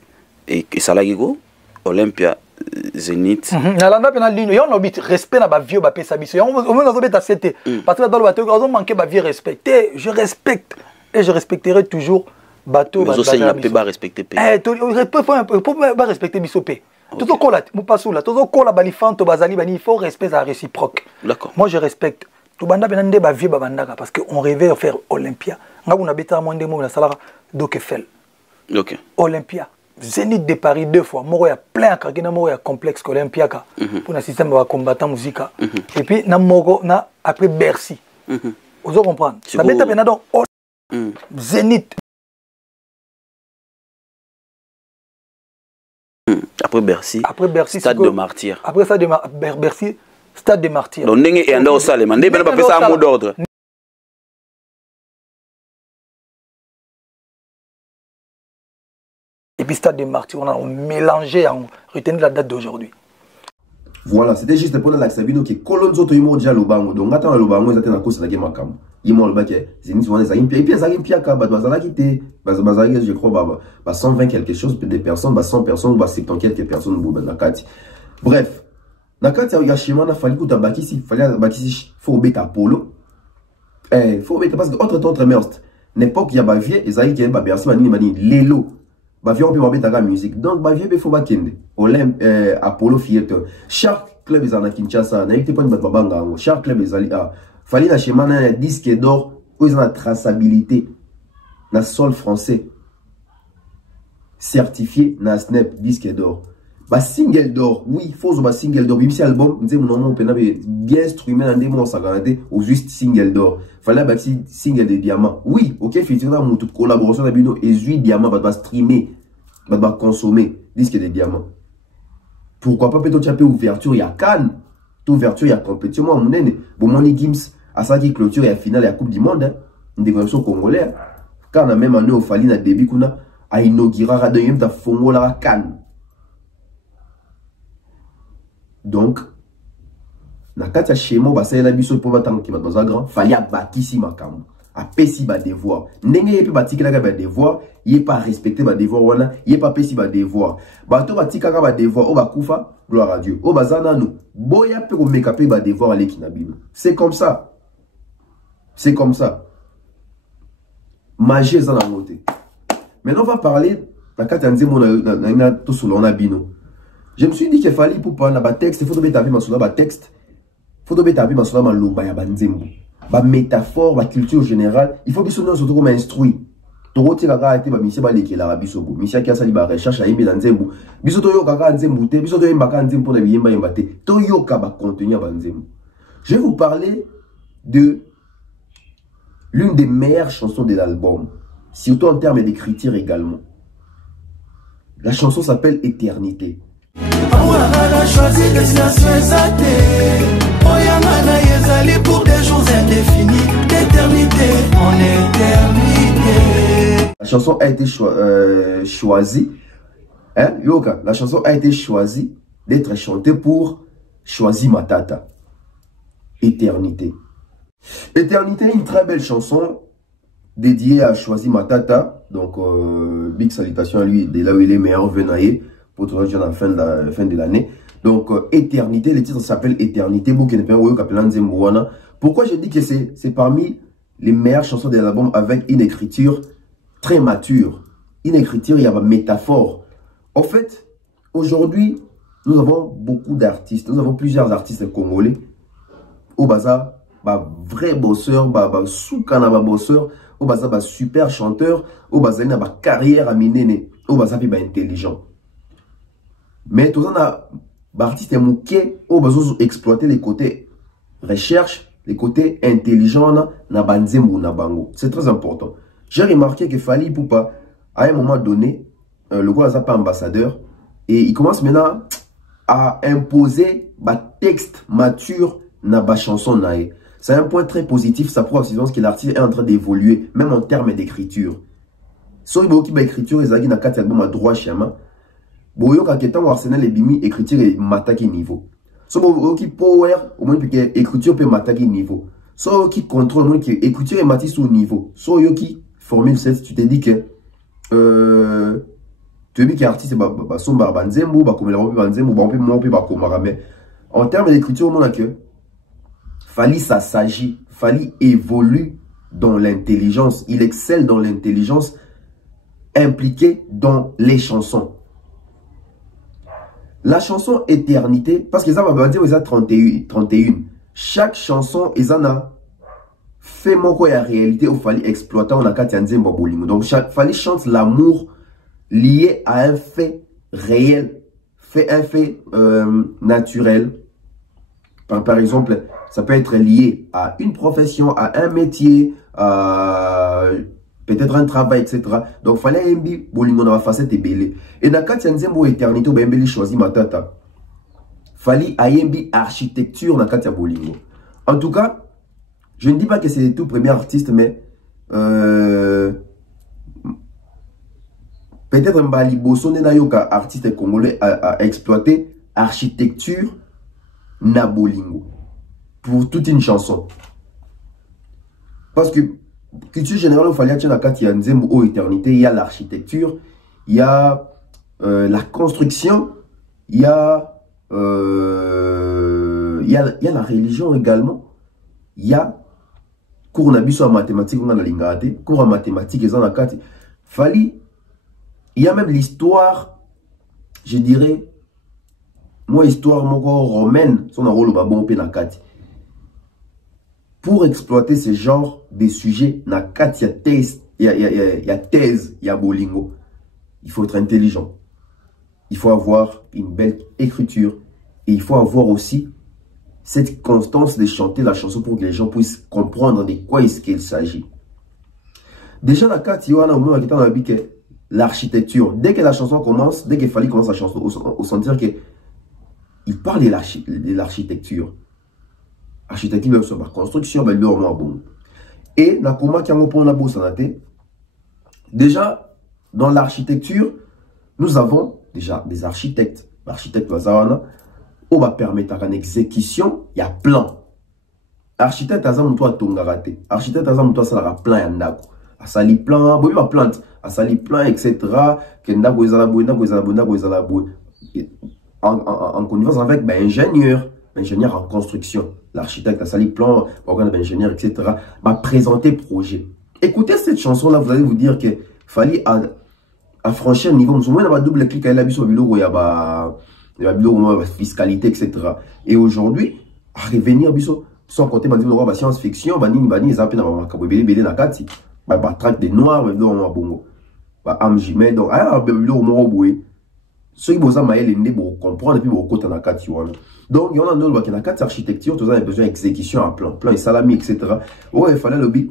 et Salagigo, Olympia, Zénith. Nalanda pena ligne, yon obit respect na ba vieux ba pesa biso. On me obet à c'était parce que dans le bateau on manquait ba vie respecter. Je respecte et je respecterai toujours bateau ba. Mais aussi n'a pas respecter p. Faut pas respecter biso p. Tout au cola, mu pasula, tout au cola balifanto bazali bani, il faut respect à réciproque. D'accord. Moi je respecte. Tout banda pena nde ba vieux ba bandaka parce que on rêvait de faire Olympia. Nga buna beta mo ndemo na salara Dokefel. OK. Olympia. Zénith de Paris 2 fois. Moro ya plein à Kakina, moro ya complexe Olympia pour un système de combattant musique. Et puis na moro na après Bercy. Vous comprenez? Ça bête à donc Zénith. Après Bercy. Après Bercy. Stade de Martyr. Après ça de Bercy, Stade de Martyr. Donc n'engue et anda au salé. Mandé ben pas faire ça un mot d'ordre. Et puis Stade des Martyrs, on a mélangé, on retenu la date d'aujourd'hui. Voilà, c'était juste pour la Sabino qui colonne auto imo dia lobango. Donc attends le lobango ils attendent à cause de la game makam. Imo le bac Zénith on est et puis ça pia ka bazala quitté. Bazala je crois 120 quelque chose de personnes, 100 personnes ou 70 quelques personnes bu nakati. Bref, nakati ya shima na fali kuta bakisi, fallait bakisi faut beta polo. Faut beta parce que entre meurtre. N'importe qui a bavier, Esaïe qui est ba Bercy mani lelo. Bavier on peut mettre la musique. Donc bavier il faut ba kende. Olympe Apollo Theater. Chaque club est en Kinshasa, n'a été pas de babanga. Chaque club est allé à fallait la schéma un disque d'or où ils ont la traçabilité. Na sol français. Certifié na Snap disque d'or. Ba single d'or, oui, faut ba single d'or. Bim si album, nous mon nom pena bien instrument en démon ça garanté au juste single d'or. Fallait ba single de diamant. Oui, OK, effectivement mon toute collaboration d'abino et 8 diamants ba streamer, ba consommer disque de diamant. Pourquoi pas peut-être chaper ouverture il y a Cannes, ouverture il y a compétition moi mon nene, bon mon Gims à ça qui clôture et à finale de la Coupe du Monde, hein, une déclaration congolaise. Quand on a même année au Fali, na début qu'on a inauguré la deuxième ta Fongo la Cannes. Donc, na kati ya schéma basa la biso pour battre qui va dans un grand fallait abattre ici makam a pesi ba devoir ndenge yepe batikela ka ba devoir yé pas respecter ba devoir wana yé pas pesi ba devoir bato batika ka ba devoir o bakufa gloire à Dieu o bazana no boya pe ko meka pe ba devoir aller ki na Bible c'est comme ça magie ça na moté. Maintenant on va parler na kati ya nzembo na to solo na bino. Je me suis dit qu'il fallait pour prendre ba texte il faut tomber taper ma solo ba texte. Il faut tomber taper ma solo ma loba ya banzembo. Ba métaphore, ba culture générale, il faut que ce soit surtout comme instruit. Toroti kaka ate ba misia ba lekela ba biso bo. Misia ki asali ba recherche ayembe na nzembo. Biso to yo kaka nzembo te, biso to yemba ka nzembo na biyemba yemba te. To yo ka ba contenu ba nzembo. Je vais vous parler de l'une des meilleures chansons de l'album, surtout en termes d'écriture également. La chanson s'appelle Éternité. Choisi destination exacte. Pour des jours indéfinis, d'éternité en éternité. La chanson a été choisie. Hein, Yoka, la chanson a été choisie d'être chantée pour Choisis Matata. Éternité. Éternité, une très belle chanson dédiée à Choisis Matata. Donc, big salutation à lui, de là où il est meilleur venaillé pour tout le monde à la fin de l'année. Donc, Éternité, le titre s'appelle Éternité. Pourquoi je dis que c'est parmi les meilleures chansons de l'album avec une écriture très mature. Une écriture, il y a une métaphore. En fait, aujourd'hui, nous avons beaucoup d'artistes. Nous avons plusieurs artistes congolais. Au bazar, vrai bosseur, soukana bosseur, au bazar, super chanteur, au bazar, il y a une carrière à mener, au bazar, il y a intelligent. Mais tout ça, l'artiste est mouqué, au besoin d'exploiter les côtés recherche, les côtés intelligents na banzembo na bango. C'est très important. J'ai remarqué que Fally Ipupa, à un moment donné, le gars n'a pas ambassadeur, et il commence maintenant à imposer ba texte mature na ba chanson nae. C'est un point très positif, ça prouve que l'artiste est en train d'évoluer, même en termes d'écriture. Si il y a écriture, il y a 4 albums à droit chemin. Boyo kaketan Arsenal et Bimi écriture et mataki niveau. So boyo qui power au moins que écriture peut mataki niveau. So qui contrôle au moins que écriture et mati sous niveau. So yo qui formule 7 tu te dis que tu dis que artiste ba son banzembo ba comme la banzembo ba on peut mon peut ba komara mais en termes d'écriture on a que Fally ça s'agit, Fally évolue dans l'intelligence, il excelle dans l'intelligence impliquée dans les chansons. La chanson Éternité, parce que ça va dire qu'ils ont 31. Chaque chanson, ils en ont fait mon quoi la réalité, il fallait exploiter en akatianzem babolingo. Donc, il fallait chanter l'amour lié à un fait réel, un fait naturel. Par exemple, ça peut être lié à une profession, à un métier, à peut-être un travail, etc. Donc, il fallait un bi bolingo na facette belé. Et dans Katia Nzembo Éternité, il choisi Matata. Fallait un bi architecture dans Katia bolingo. En tout cas, je ne dis pas que c'est le tout premier artiste, mais peut-être Mbali Bosso Nenayoka, artiste congolais, a exploité architecture na bolingo pour toute une chanson. Parce que culture générale, il fallait que quand il y a Nzembo Éternité, il y a l'architecture, il y a la construction, il y a la religion également, il y a cours en mathématiques, on a la cours en mathématiques, ils ont la carte. Fally, il y a même l'histoire, je dirais, moi, histoire romaine, son rôle au babon pe na carte. Pour exploiter ce genre de sujets, il y a thèse, il y a bolingo. Il faut être intelligent. Il faut avoir une belle écriture. Et il faut avoir aussi cette constance de chanter la chanson pour que les gens puissent comprendre de quoi est-ce qu'il s'agit. Déjà, la carte, il y a un moment qui est dans l'architecture. Dès que la chanson commence, dès qu'il fallait commencer la chanson, on sentir qu'il parle de l'architecture. architecture sur la construction ben le bon et na comment qui on la bourse déjà dans l'architecture nous avons déjà des architectes bazana on va permettre une exécution il y a plan architecte azam toi tongaraté architecte azam toi ça la plan ya ndako asali plan boyi ma plante asali plan etc que ndako ezala boy en connivence avec ben ingénieur en construction l'architecte asali plan organe d'ingénieur etc va présenter projet. Écoutez cette chanson là, vous allez vous dire que fallait à franchir le niveau nous on a double clic à la sur bilo il y a fiscalité etc et aujourd'hui à revenir biso sans compter bandi ba science fiction bani za pe na makabo belé na kati ba traque des noirs bilo na bongo ba amjime donc bilo mo boye ceux qui bosa maël ndé pour comprendre et puis pour côté na kati wana donc il y en a d'autres qui na kati architecture tous a besoin d'exécution à plan et salami etc ouais il fallait le big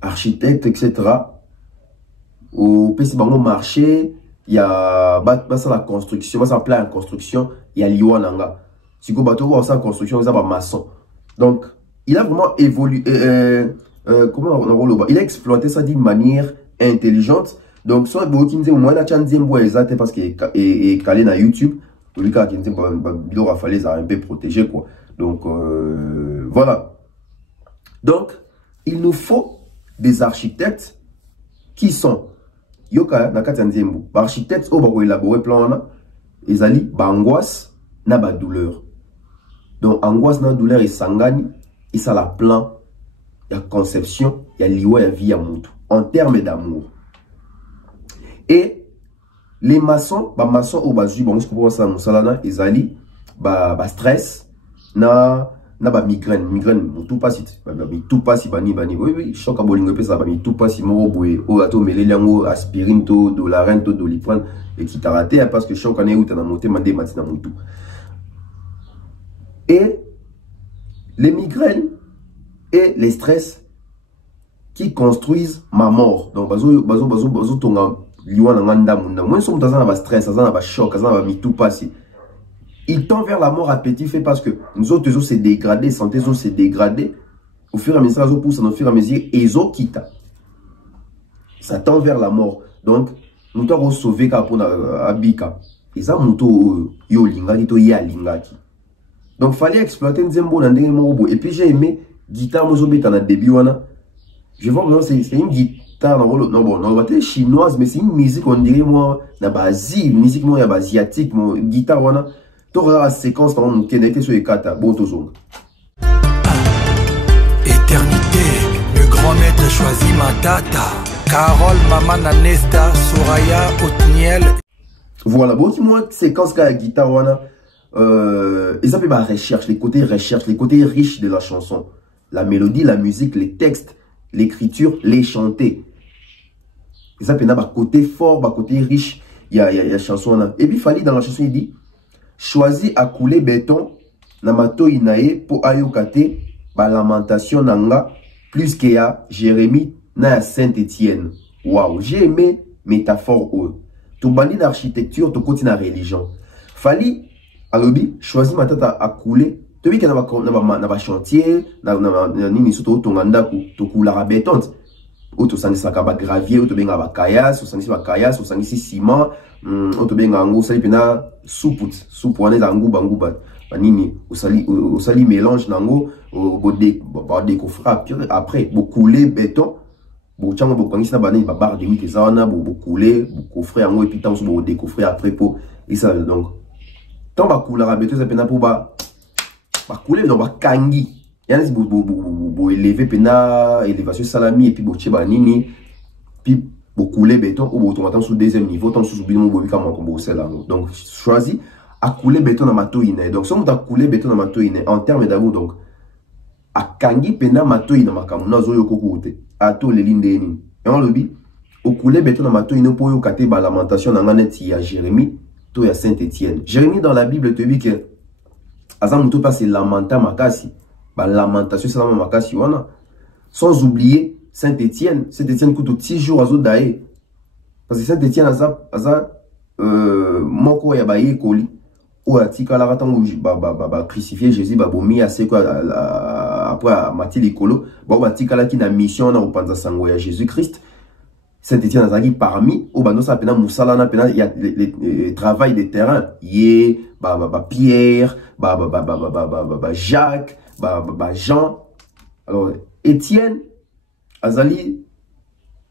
architecte etc au PC bango marché il y a la construction ça plan de construction il y a liwananga si go bateau voir ça construction ça va maçon donc il a vraiment évolué comment on il a exploité ça d'une manière intelligente donc soit beaucoup qui me disent moi la chantier bois exact parce que est calé dans YouTube tout le cas qui me dit il aura fallu ça un peu protéger quoi donc voilà donc il nous faut des architectes qui sont yoka na kati nzembo ba architectes au ba élaborer plan na ezali ba angoisse na ba douleur donc angoisse na douleur et sangani et ça la plan la conception ya liwa ya vie ya mutu en termes d'amour et les maçons ba maçons au bazu bon ce pour ça musalana ezali ba stress na ba migraine tout pas si tout pas si bani oui choc à bolingo pesa ba tout pas si mo boye o ato melelango aspirine to dolarine to doliprane et qui t'a raté parce que choc ané ou t'as monté mandé matina mutu et les migraines et les stress qui construisent ma mort donc bazo tonga liwana nganda munda moi somme dans un stress dans un choc dans un tout pas si il tend vers la mort à petit fait parce que nous autres se dégradé, santé se dégradé au fur et à mesure au pousse au fur et à mesure ezo kita. Ça tend vers la mort. Donc nous devons sauver kapona abika. Et ça muto yo lingaki to ya lingaki. Donc fallait exploiter nzembo na ndenge moko et puis j'ai aimé guitare mozo beta na début wana. Je vois vraiment c'est une guitare non chinoise mais c'est une musique on dirait moi na basi musique moi ya asiatique mon guitare wana. La séquence dans mon connecté sur les kata Botozong. Éternité, le grand maître choisit ma tata. Carole, Maman, Nesta, Soraya, Otniel. Voilà, bon, moi, séquence qu'a la guitare, voilà. Et ça fait ma recherche, les côtés riches de la chanson. La mélodie, la musique, les textes, l'écriture, les chanter. Et ça fait ma côté fort, ma côté riche, il y a chanson là. Et puis, Fali, dans la chanson, il dit choisi à couler béton na mato inae po ayokate ba lamentation nanga plus que ya Jérémie na ya Saint-Étienne. Waouh, j'ai aimé métaphore ou to bandi d'architecture to côté na religion. Fali alobi choisi matata à couler to bi na ba chantier na nini soto to nganda to kula béton auto sangisa ka ba gravier auto benga ba kayas sangisa ba kayas sangisa ciment auto benga ngo sali pena soupe wana za nguba banini osali mélange nango bo décoffrer après bo couler béton bo tchanga bo kangisa bani ba barre de huit ezana bo couler bo coffrer yango et puis tant bo décoffrer après pour et ça donc tant ba couler béton ça pena pour ba couler donc ba kangi yana si bo élever pena élévation salami et puis bo tcheba nini puis bo couler béton ou bo tomber sous deuxième niveau tant sous bino bo bika mo c'est là donc choisi à couler béton dans mato iné donc si on t'a couler béton dans mato iné en termes d'amour donc à kangi pena mato iné makamuna zo yoko koute à tous les lignes de ni et on le dit au couler béton dans mato iné pour yo kate ba lamentation dans maneti ya Jérémie to ya Saint-Étienne. Jérémie dans la Bible te dit que azamuto pas c'est lamenta makasi ba lamentation c'est la makasi wana sans oublier Saint-Étienne coûte 6 jours à Zodae parce que Saint-Étienne aza moko ya baye koli ou atika la ratango crucifié Jésus babomi assez quoi après Mathilde Icolo bon atika la qui na mission na opanza sango ya Jésus-Christ Saint-Étienne azaki parmi au bando ça pena musala na pena il y a le travail de terrain yé Pierre Jacques Jean alors Étienne azali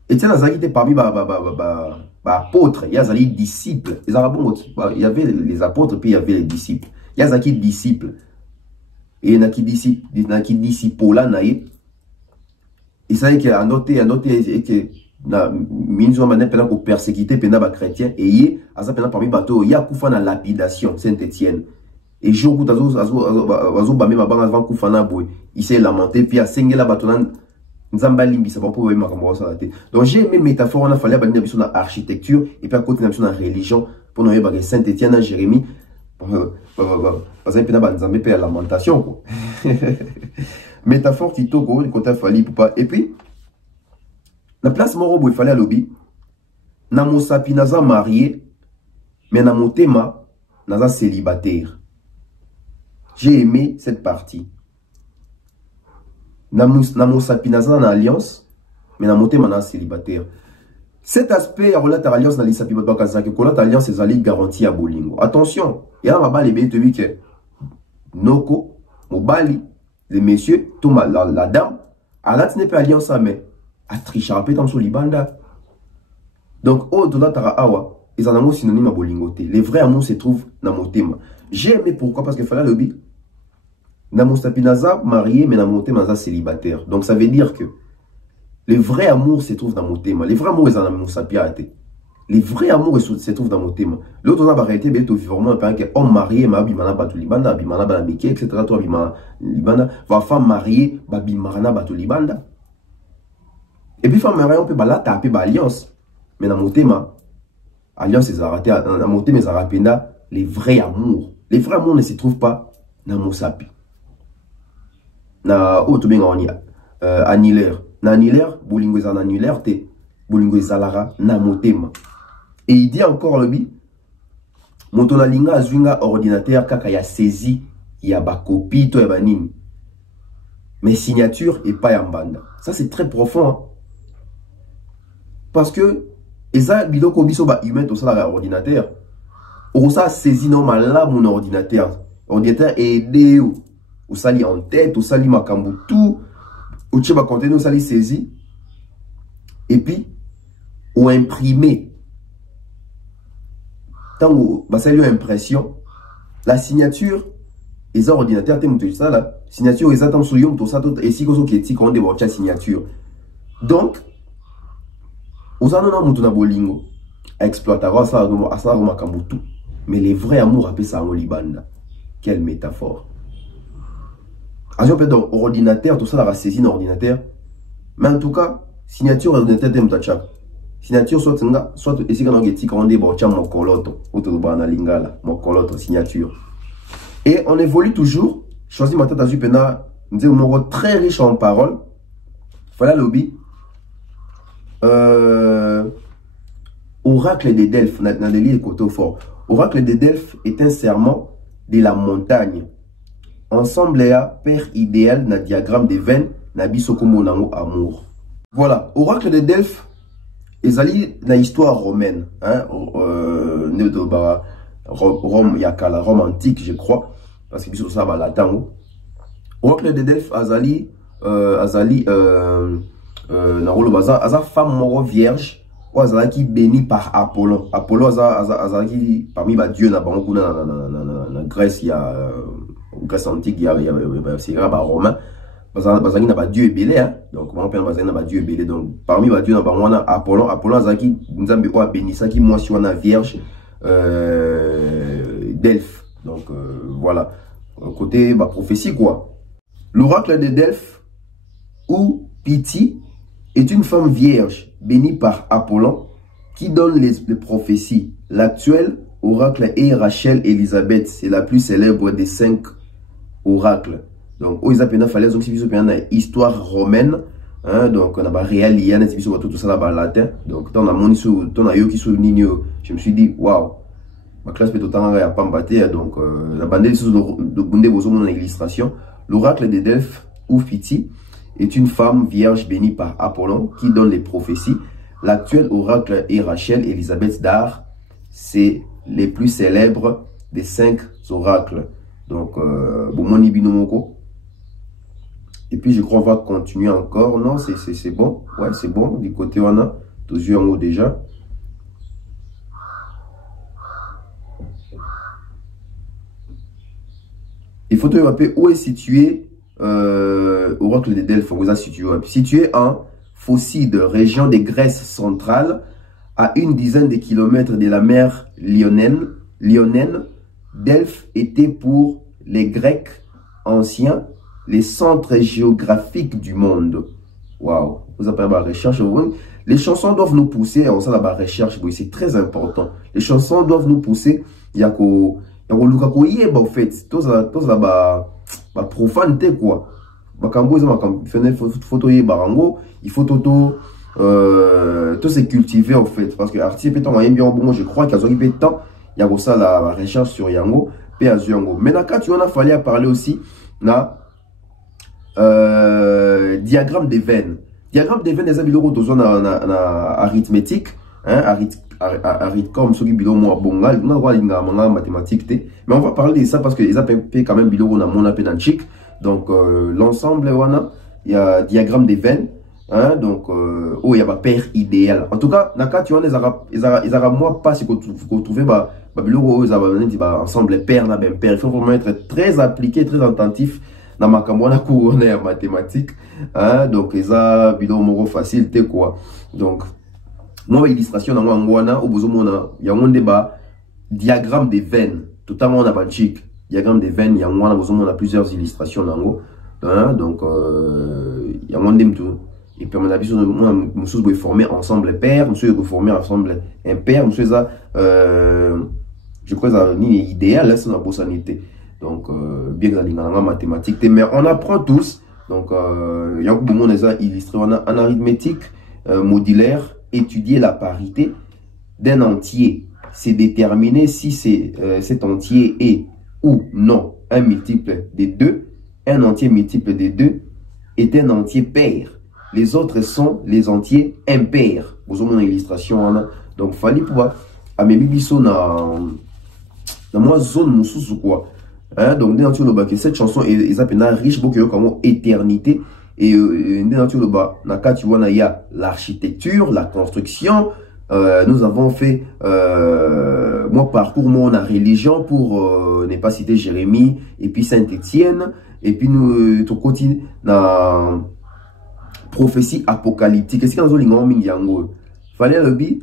était parmi apôtres, il y a des disciples. Il y avait les apôtres puis il y avait les disciples. Il y a des disciples. Et il y a des disciples là naïe. Il s'agit qu'il a noté que na minzo mané pena ko persécuter pena ba chrétien et y a ça pena parmi bateau il y a kufa na lapidation Saint-Étienne. Et jour où azo ba même ba avant kufa na boy, il s'est lamenté puis a sengela bateau donc j'ai aimé métaphore, on a fallu abandonner sur la architecture et puis à côté sur la religion pour nous voir Saint-Étienne à Jérémie parce que puis la lamentation métaphore Tito ko côté fali pas et puis la place moro il fallait à lobby na mosapi naza marié mais na motema naza célibataire. J'ai aimé cette partie. Namo sapinaza na alliance mais na moté mana célibataire. Cet aspect à relate à alliance na lisapi bato kazaki ko la alliance ezali garantie à bolingo. Attention, il y a mabali be te que noko mobali les messieurs tout la dame alat n'est pas alliance mais a trichera pe tam so libanda. Donc au delà tara awa ils en ont synonyme à bolingo te. Les vrais amours se trouvent na motema. J'ai aimé pourquoi parce que fallait le bi Namosapinaza marié, mais Namotema célibataire. Donc ça veut dire que les vrais amours se trouvent dans Motema. Les vrais amours, ils en ont sapiaté. Les vrais amours se trouvent dans Motema. L'autre, on a arrêté, mais tout vraiment un peu que homme marié, ma bimana batu libanda, bimana banamike, etc. Toi, bimana libanda, va femme mariée, bimana batu libanda. Et puis femme mariée, on peut la taper alliance. Mais dans Motema, alliance, ils ont arrêté. Dans Motema, ils ont arrêté les vrais amours. Les vrais amours ne se trouvent pas dans Mosapi. Na auto bien annulaire na annulaire bolingo za annulaire te bolingo zalara na motema et il dit encore le bi moto na linga azwinga ordinateur kaka ya saisi ya ba copie to ya banini mais signature et pas ya mbanda. Ça c'est très profond hein? Parce que eza biloko biso ba humain to ça la ordinateur on ça saisi normal là mon ordinateur est aidé ou sali en tête, ou sali makambu tout, ou tu vas compter nous sali saisi, et puis ou imprimé. Tant que bah sali impression, la signature, les ordinateurs t'aiment tout ça là, signature ils attendent sur tout ça tout et si qu'on qui qu'on dévoile la signature. Donc, aux anons mutu na bolingo, exploiter ça makambu tout, mais les vrais amours appellent ça en libanda. Quelle métaphore. Donc, ordinateur, tout ça, la saisine ordinateur. Mais en tout cas, signature ordinateur de Mtachak. Signature, soit ici, quand on dit qu'on dit, mon coloto, ou tout le lingala, mon coloto, signature. Et on évolue toujours. Choisis ma tête à Zupena, nous disons, très riche en paroles. Voilà le lobby. Oracle de Delphes, dans le livre côté fort. Oracle de Delphes est un serment de la montagne. Ensemble, il y a père idéal na diagramme des veines, na bisokomo nango amour. Voilà, oracle de Delphes, ezali na histoire romaine, hein, Rome yakala, Rome antique, je crois, parce que biso ça va latin. Oracle de Delphes, azali, na rolo baza, aza femme moro vierge, ou azali qui béni par Apollon. Apollon azali parmi ba dieu na bango na Grèce, il y a Grèce antique, il y a romain. Bazali n'a pas Dieu et belé, hein. Donc, mon père Bazali n'a pas Dieu et belé. Donc, parmi les dieux, on a Apollon. Apollon, Zaki, nous avons béni ça qui, moi, si on a vierge, Delphes. Donc, voilà. Côté, prophétie, quoi. L'oracle de Delphes, ou Pythie, est une femme vierge, bénie par Apollon, qui donne les prophéties. L'actuel oracle est Rachel Elisabeth. C'est la plus célèbre des 5 oracles. Donc, ils appellent fallait aussi une histoire romaine. Hein, donc, on a réel, il y a tout ça là-bas latin. Donc, dans la monde, je me suis dit, waouh. ma classe peut autant à Pambaté, donc la bandée de Bundé Bozomo dans l'illustration. L'oracle de Delphes, ou Fiti, est une femme vierge bénie par Apollon qui donne les prophéties. L'actuel oracle est Rachel Elisabeth d'Ar. C'est les plus célèbres des 5 oracles. Donc, Bomoni Binomoko. Et puis, je crois qu'on va continuer encore. Non, c'est bon. Ouais, c'est bon. Du côté, on a tous yeux en haut déjà. Il faut te rappeler où est situé oracle de Delphes. On vous a situé en Phocide, région des Grèces centrales, à une dizaine de kilomètres de la mer Lyonnaine. Delphes était pour les Grecs anciens les centres géographiques du monde. Waouh! Vous appelez la recherche. Les chansons doivent nous pousser. Alors ça, la recherche, c'est très important. Les chansons doivent nous pousser. Il y a qu'au en fait, tous là profane quoi. Bakambo photo barango, il faut tout se cultiver en fait parce que artiste peut en bien bon, je crois qu'il y a peu de temps, il y a ça la recherche sur Yango, puis Yango. Mais quand tu en as fallu parler aussi na diagramme des veines. Diagramme des veines des abiloko besoin na arithmétique, hein, comme ceux qui biloko moi bongal, na mathématique té. Mais on va parler de ça parce que les APP quand même biloko na mon appédantique. Donc l'ensemble il y a diagramme des veines, hein, donc il y a ma paire idéal. En tout cas, naka tu vois les arabes moi pas ce que vous trouvez bah biloko ensemble paire na ben paire. Il faut vraiment être très appliqué, très attentif dans ma camona couronne en mathématiques, hein, donc ils a biloko moro facile té quoi. Donc moi illustration dans ngwana au besoin il y a un débat diagramme des veines totalement na banchique. Diagramme des veines, il y a on a plusieurs illustrations là-haut, hein, donc il y a un tout. Et puis on a vu monsieur vous former ensemble pair, monsieur vous former ensemble impair, monsieur ça je crois ça ni idéal là c'est la possibilité. Donc bien que dans mathématiques, mais on apprend tous. Donc il y a beaucoup de monde ça illustré en arithmétique modulaire, étudier la parité d'un entier, c'est déterminer si cet entier est ou non un multiple de 2, un entier multiple de 2 est un entier pair. Les autres sont les entiers impairs. Vous avez une illustration. Donc, il fallait pouvoir amener biso dans moi zone moussous quoi. Hein? Donc, cette chanson est appelée riche beaucoup comme éternité. Et il y a l'architecture, la construction. Nous avons fait moi parcours mon religion pour ne pas citer Jérémie et puis Saint-Étienne et puis nous tout continue na prophétie apocalyptique. Est-ce que nous avons dit yango fallait le bi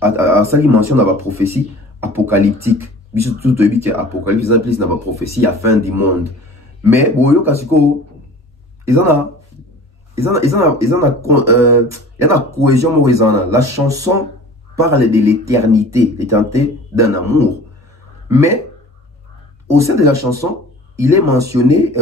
à ça il mentionne la prophétie apocalyptique biso tout le bi que apocalypse ça plus na prophétie à fin du monde mais boyo kasiko ils en a cohésion. La chanson parle de l'éternité d'un amour. Mais au sein de la chanson, il est mentionné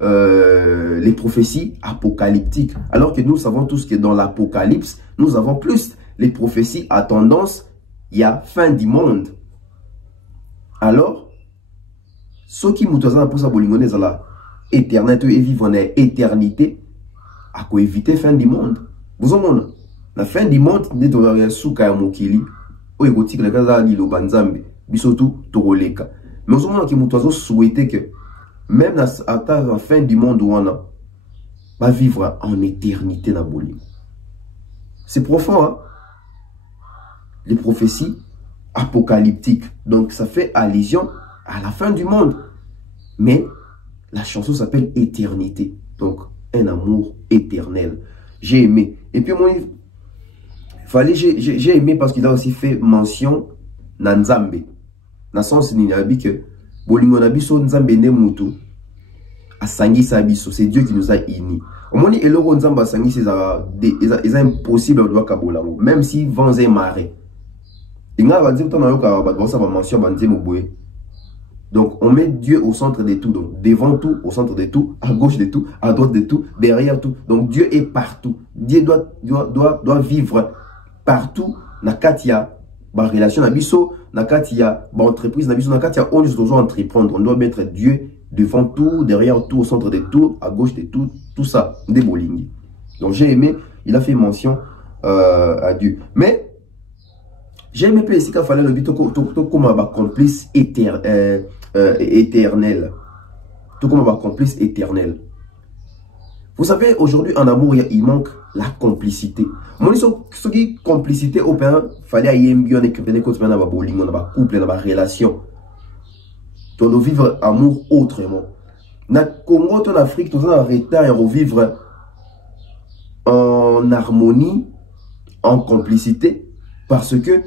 les prophéties apocalyptiques. Alors que nous savons tous que dans l'Apocalypse, nous avons plus les prophéties à tendance, il y a fin du monde. Alors, ceux qui nous disent pour ça, éternité et vivre en éternité à quoi éviter fin du monde. Vous en avez la fin du monde n'est pas souka ya mokili o égotique la kaza li lo banzambe bisotu toroleka mais vous en avez qui mutozo souhaiter que même à la fin du monde où on va vivre en éternité na boli. C'est profond hein? Les prophéties apocalyptiques, donc ça fait allusion à la fin du monde, mais la chanson s'appelle Éternité. Donc, un amour éternel. J'ai aimé. Et puis, moi, j'ai aimé parce qu'il a aussi fait mention Nanzambe. Dans le sens où il a dit que Bolingo Nabiso Nzambe ne mutu. Asangi Sabiso. C'est Dieu qui nous a unis. Au moins, il a Nzamba Asangi, c'est impossible de voir Kabolango. Même si vent est marée. Il a dit que ça va mention Banzemoboué. Donc, on met Dieu au centre de tout. Donc, devant tout, au centre de tout, à gauche de tout, à droite de tout, derrière tout. Donc, Dieu est partout. Dieu doit vivre partout. Na Katia, ba relation na biso na kati ya ba entreprise na biso na kati ya on doit entreprendre, on doit mettre Dieu devant tout, derrière tout, au centre de tout, à gauche de tout, tout ça, des bolingi. Donc j'ai aimé, il a fait mention à Dieu. Mais j'ai aimé ici qu'il fallait le but comme un complice éternel. Tout comme un complice éternel. Vous savez, aujourd'hui en amour, il manque la complicité. Moi, ce qui complicité au pain, fallait y bien écrire quand on a un bowling, on a un couple, on a une relation. Tu dois vivre amour autrement. Dans le Congo, en Afrique, tu dois arrêter et revivre en harmonie, en complicité, parce que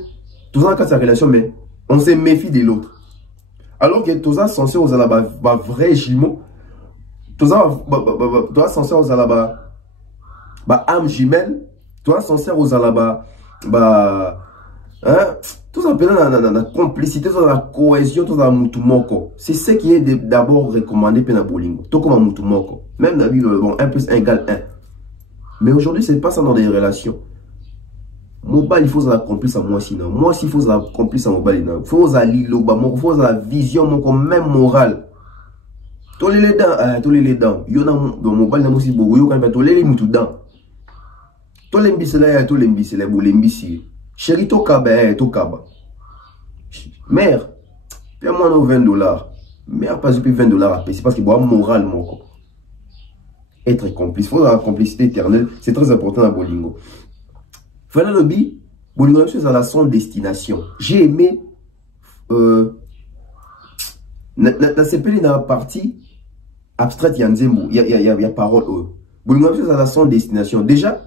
tu dois casser la relation, mais on se méfie de l'autre. Alors que tu dois censé aux alabas vrai jumeau, tu dois censé aux alabas âme jumelle, tu dois censé aux alabas tout ça dans la complicité, dans la cohésion, dans la mutumoko. C'est ce qui est d'abord recommandé pour la bolingo. Tout comme un mutumoko. Même dans la vie, bon, 1 plus 1 égale 1. Mais aujourd'hui, c'est pas ça dans les relations. Mobile, il faut la complice à moi sinon. Moi aussi, il faut la complice à mobile. Il faut la liloba, il faut la vision, même morale. Tous les dents. Il y en a dans mobile, il y a aussi beaucoup. Il y a tous les dents. Tous les mbisselés, tous les mbisselés. Chérie, to kaba. Mère, paie-moi nos $20. Mère, pas depuis $20 à payer. C'est parce qu'il y a moral, mon corps. Être complice. Il faut la complicité éternelle. C'est très important à Bolingo. Voilà le bi. Bolingo, c'est à la son destination. J'ai aimé. Dans la partie abstraite, il y a Nzembo. Il y a parole. Bolingo, c'est à la son destination. Déjà,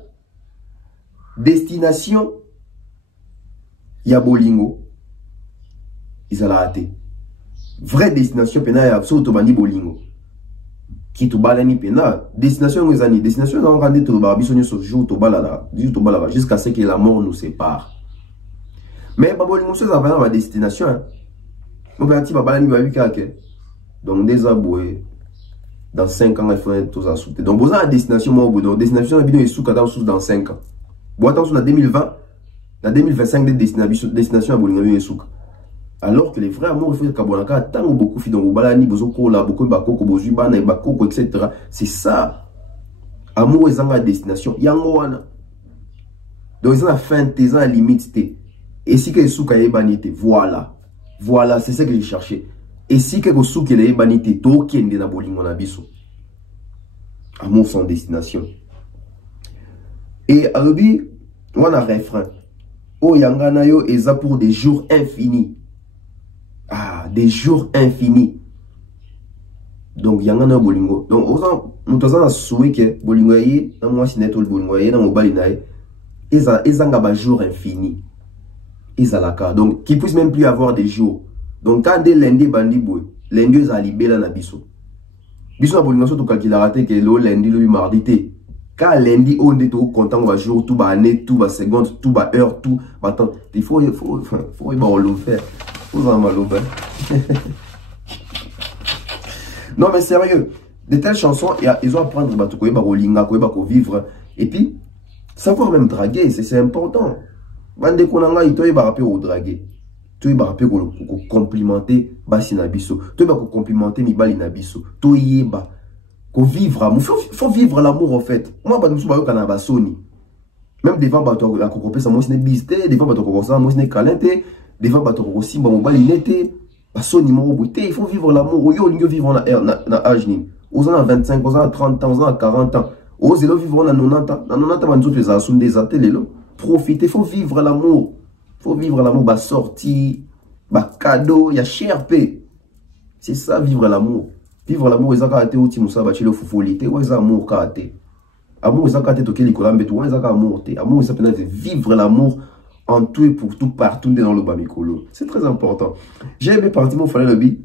destination. Il y a Bolingo. Ils ont raté. Vraie destination, pena, il y a Sotobani Bolingo. Qui te balani pena. Destination, les années. Destination, on a rendu tout le barabisonnier sur jour, jusqu'à ce que la mort nous sépare. Mais, Bolingo, c'est la destination. Mon petit babalani va vivre donc, des aboués. Dans 5 ans, il faut être tous à souter. Donc, vous avez la destination, moi, donc, destination, il y a dans 5 ans. Bon, attention, en 2020. En 2025, des destinations à Bolingo et Souk. Alors que les vrais amours, il faut que Kabonaka, tant ou beaucoup de Balani, Bozoko, la beaucoup de Bakoko, Bozubana, Bakoko, etc. C'est ça. Amour est en destination. Yangoana. Donc, ils ont la fin, ils ont la limite. Et si que Souk a ébanité, voilà. Voilà, c'est ce que j'ai cherché. Et si que Souk a ébanité, Token de la Bolingo Nabiso. Amour sans destination. Et à l'obi, on a un refrain. Oh, yangana yo eza pour des jours infinis. Ah, des jours infinis. Donc, yangana bolingo. Donc, nous avons souhaité que bolingo yé, dans moi, si net ou bolingo yé, dans mon balinaï, eza ngaba jour infini. Eza laka. Donc, qui puisse même plus avoir des jours. Donc, quand des lundi bandi boy, lundi eza libé là na biso. Biso na bolingo so to calculate que le lundi, le mardi te. Quand lundi, on est tout content, on va jour, tout va année, tout va seconde, tout va heure, tout va temps. Il faut le faire. Il faut vraiment le faire. Non, mais sérieux, de telles chansons, ils ont apprendre à vivre. Et puis, savoir même draguer, c'est important. Bande konanga, il doit rappeler au draguer. Tu dois rappeler au complimenter Basinabiso. Tu dois complimenter Nibali Nabiso. Tu yeba. Vivre, faut vivre l'amour en fait. Moi, je suis pas Sony. Même devant la cocopé, ça moi c'est bisté, devant bateau ça moi c'est calenté, devant bateau aussi bon balinete, Sony mon beauté, il faut vivre l'amour. Yo vivre na âge ni. Aux ans 25, aux ans 30 ans, aux ans 40 ans. Aux élo vivre na 90 ans. Na 90 ans, nous les assumes des ateliers. Profitez, faut vivre l'amour. Faut vivre l'amour, bah sortie, bah cadeau, il y a cher paix. C'est ça vivre l'amour. Vivre l'amour, ils ont été outil moussa bâti le foufolité, ou ils ont amour kate. Amour, ils ont été toqué les colambes, ou ils ont amour te. Amour, ils ont peut-être vivre l'amour en tout et pour tout, partout dans le bamikolo. C'est très important. J'ai aimé partir mon frère Lobby.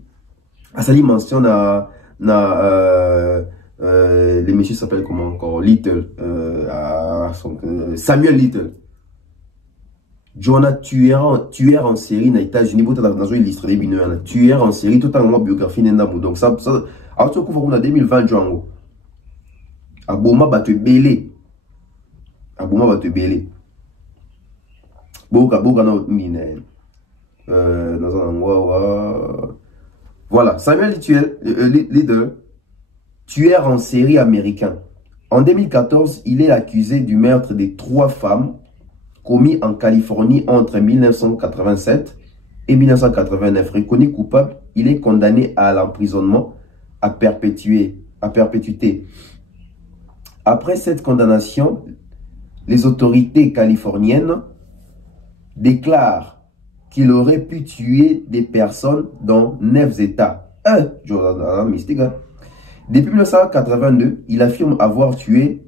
Asali mentionne les messieurs s'appellent comment encore? Little. Samuel Little. Jonah, tueur en série aux États-Unis, dans une liste de bineurs, tueur en série, tout en biographie n'endamou. Donc ça, alors tu vois, on a 2020 Django. Aboma va te belé. Aboma va te belé. Voilà, Samuel Little, tueur en série américain. En 2014, il est accusé du meurtre des 3 femmes commis en Californie entre 1987 et 1989. Reconnu coupable, il est condamné à l'emprisonnement à perpétuité. Après cette condamnation, les autorités californiennes déclarent qu'il aurait pu tuer des personnes dans 9 États. Depuis 1982, il affirme avoir tué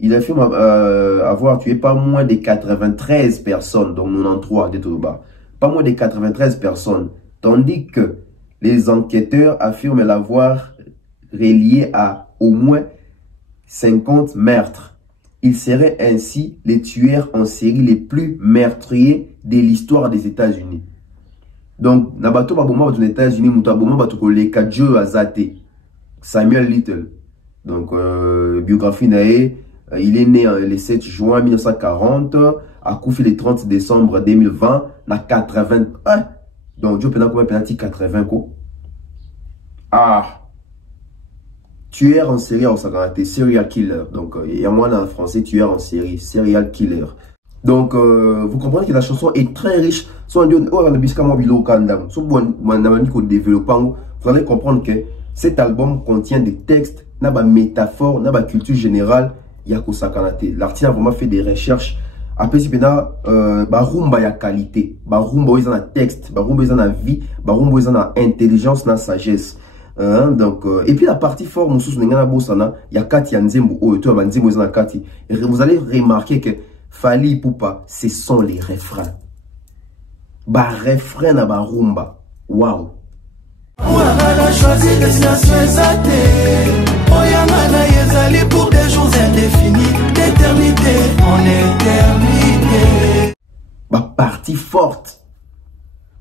il affirme avoir tué pas moins de 93 personnes, donc 93 de Touba. Pas moins de 93 personnes, tandis que les enquêteurs affirment l'avoir relié à au moins 50 meurtres. Il serait ainsi les tueurs en série les plus meurtriers de l'histoire des États-Unis. Donc, Nabato Baboma aux États-Unis, Mutaboma Batoko le Kadjo Azate, Samuel Little. Donc, biographie nae, il est né le 7 juin 1940, a couffé le 30 décembre 2020, na 81. Donc, Dieu peut penalty 80 ko. Ah! Tueur en série, on s'appelle serial killer. Donc, il y a moi en français, tueur en série, serial killer. Donc, vous comprenez que la chanson est très riche. Vous allez comprendre que cet album contient des textes, des métaphores, des culture générale. L'artiste a vraiment fait des recherches. Après, c'est barumba ya qualité, barumba ils ont un texte, barumba ils ont la vie, barumba ils ont la intelligence, la sagesse. Donc, et puis la partie forte, il y a Kati Nzembo, et vous allez remarquer que Fally Ipupa, ce sont les refrains. Refrain na barumba. Waouh. Pour des jours indéfinis, d'éternité en éternité. Partie forte.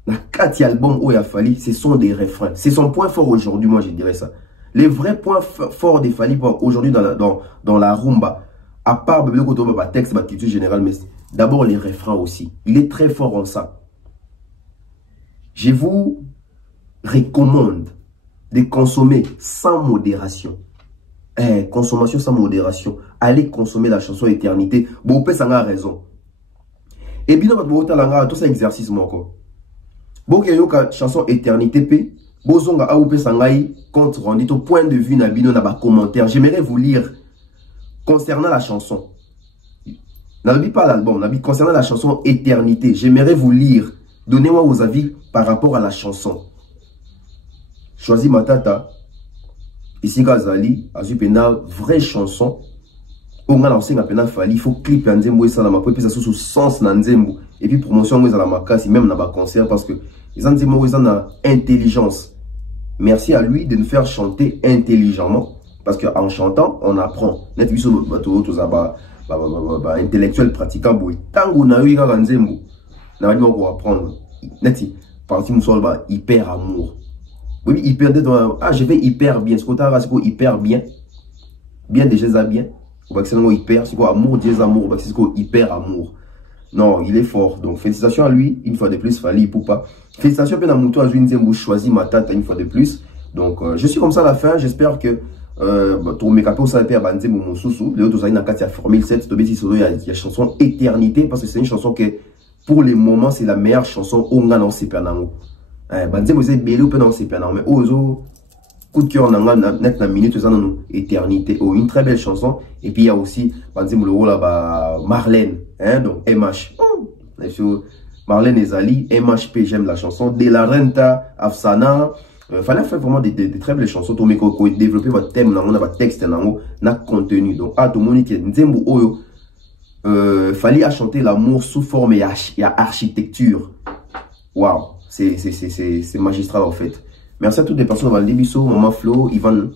La 4 albums où il a fallu, ce sont des refrains. C'est son point fort aujourd'hui, moi je dirais ça. Les vrais points forts de Fally aujourd'hui dans la rumba, à part le texte, la culture générale, mais d'abord les refrains aussi. Il est très fort en ça. Je vous recommande de consommer sans modération. Consommation sans modération. Allez consommer la chanson Éternité. Bon, peut ça a raison. Et bien, tout ça exercice moi encore. Bon, il y a une chanson Éternité P. Bozonga AOP Sangai compte rendu au point de vue Nabino na ba commentaire. J'aimerais vous lire concernant la chanson. N'habite pas l'album, n'habite concernant la chanson Éternité. J'aimerais vous lire. Donnez-moi vos avis par rapport à la chanson. Choisis Matata. Ici Gazali, Azupena, vraie chanson. On a lancé un pena Fally, il faut clip Nzembo et Salama, puis ça sous sens Nzembo. Et puis promotion à la Makasi, même dans le concert, parce que les Nzembo ils ont intelligence. Merci à lui de nous faire chanter intelligemment, parce qu'en chantant, on apprend. Net vu sur intellectuel pratiquant, boy. Tango na eu Nzembo, na va on apprendre. Net parti moussol hyper amour. Oui, hyper je vais hyper bien. Ce qu'on t'a c'est quoi hyper bien. Bien déjà bien. On va que hyper, c'est quoi amour, dièse amour, c'est quoi hyper amour. Non, il est fort. Donc félicitations à lui, une fois de plus, Fally Ipupa. Félicitations à Moutou Azouinzembo, choisi ma tata une fois de plus. Donc je suis comme ça à la fin, j'espère que ton make-up ça peut abander mon sousou. Les autres années il y a Formule 7, il y a chanson Éternité parce que c'est une chanson que pour le moment c'est la meilleure chanson au monde dans ces panneaux. Banzé vous êtes belé ou pas dans ces panneaux mais ozo coup de cœur net na minute ça dans Éternité. Oh, une très belle chanson et puis il y a aussi Banzé Moulou là Marlène donc MH. Marlène Ezali, MHP, j'aime la chanson. De la Renta, Afsana. Fallait faire vraiment des très belles chansons. Pour développer votre thème, on a votre texte, on a contenu. Donc, à tout le monde qui est Nzembo Oyo, Fally a chanté l'amour sous forme et architecture. Waouh, c'est magistral en fait. Merci à toutes les personnes. Valdi Bisso, Maman Flo, Ivan,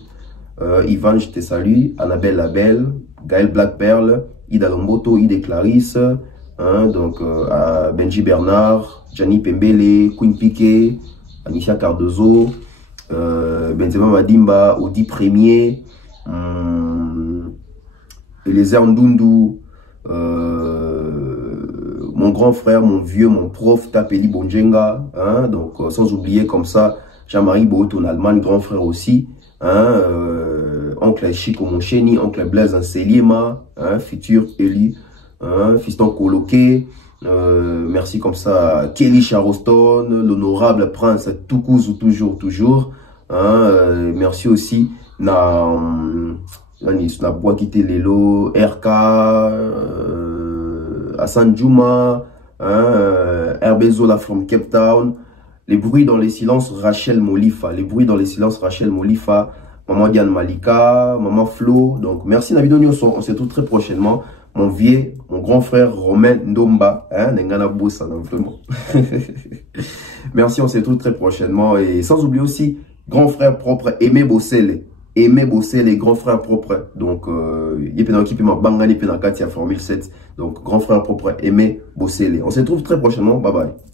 je te salue. Annabelle Labelle, Gaël Black Pearl, Ida Lomboto, Ida Clarisse. Donc Benji Bernard, Gianni Pembele, Queen Piquet, Anisha Cardozo, Benzema Madimba, Audi Premier, Eliezer Ndundu, mon grand frère, mon vieux, mon prof, Tapeli Bonjenga, hein, donc sans oublier comme ça, Jean-Marie Bout en Allemagne, grand frère aussi, hein, oncle Chico Moncheni, oncle Blaise Anseliema, hein, futur élu, hein, fiston coloqué, merci comme ça à Kelly Charoston, l'honorable prince Toukouzou, toujours, hein, merci aussi na Boakite Lelo, RK, Hassan Djouma, hein, Herbezola from Cape Town, les bruits dans les silences, Rachel Molifa, Maman Diane Malika, Maman Flo, donc merci Navidonio, on se retrouve très prochainement, mon vieux, mon grand frère Romain Ndomba, hein, Nengana Boussa, vraiment. Merci, on se retrouve très prochainement, et sans oublier aussi, grand frère propre, Aimé Bossele, les grands frères propres, donc il y a une équipe qui m'a bangani Formule 7, donc grand frère propre Aimé Bossele. On se retrouve très prochainement, bye bye.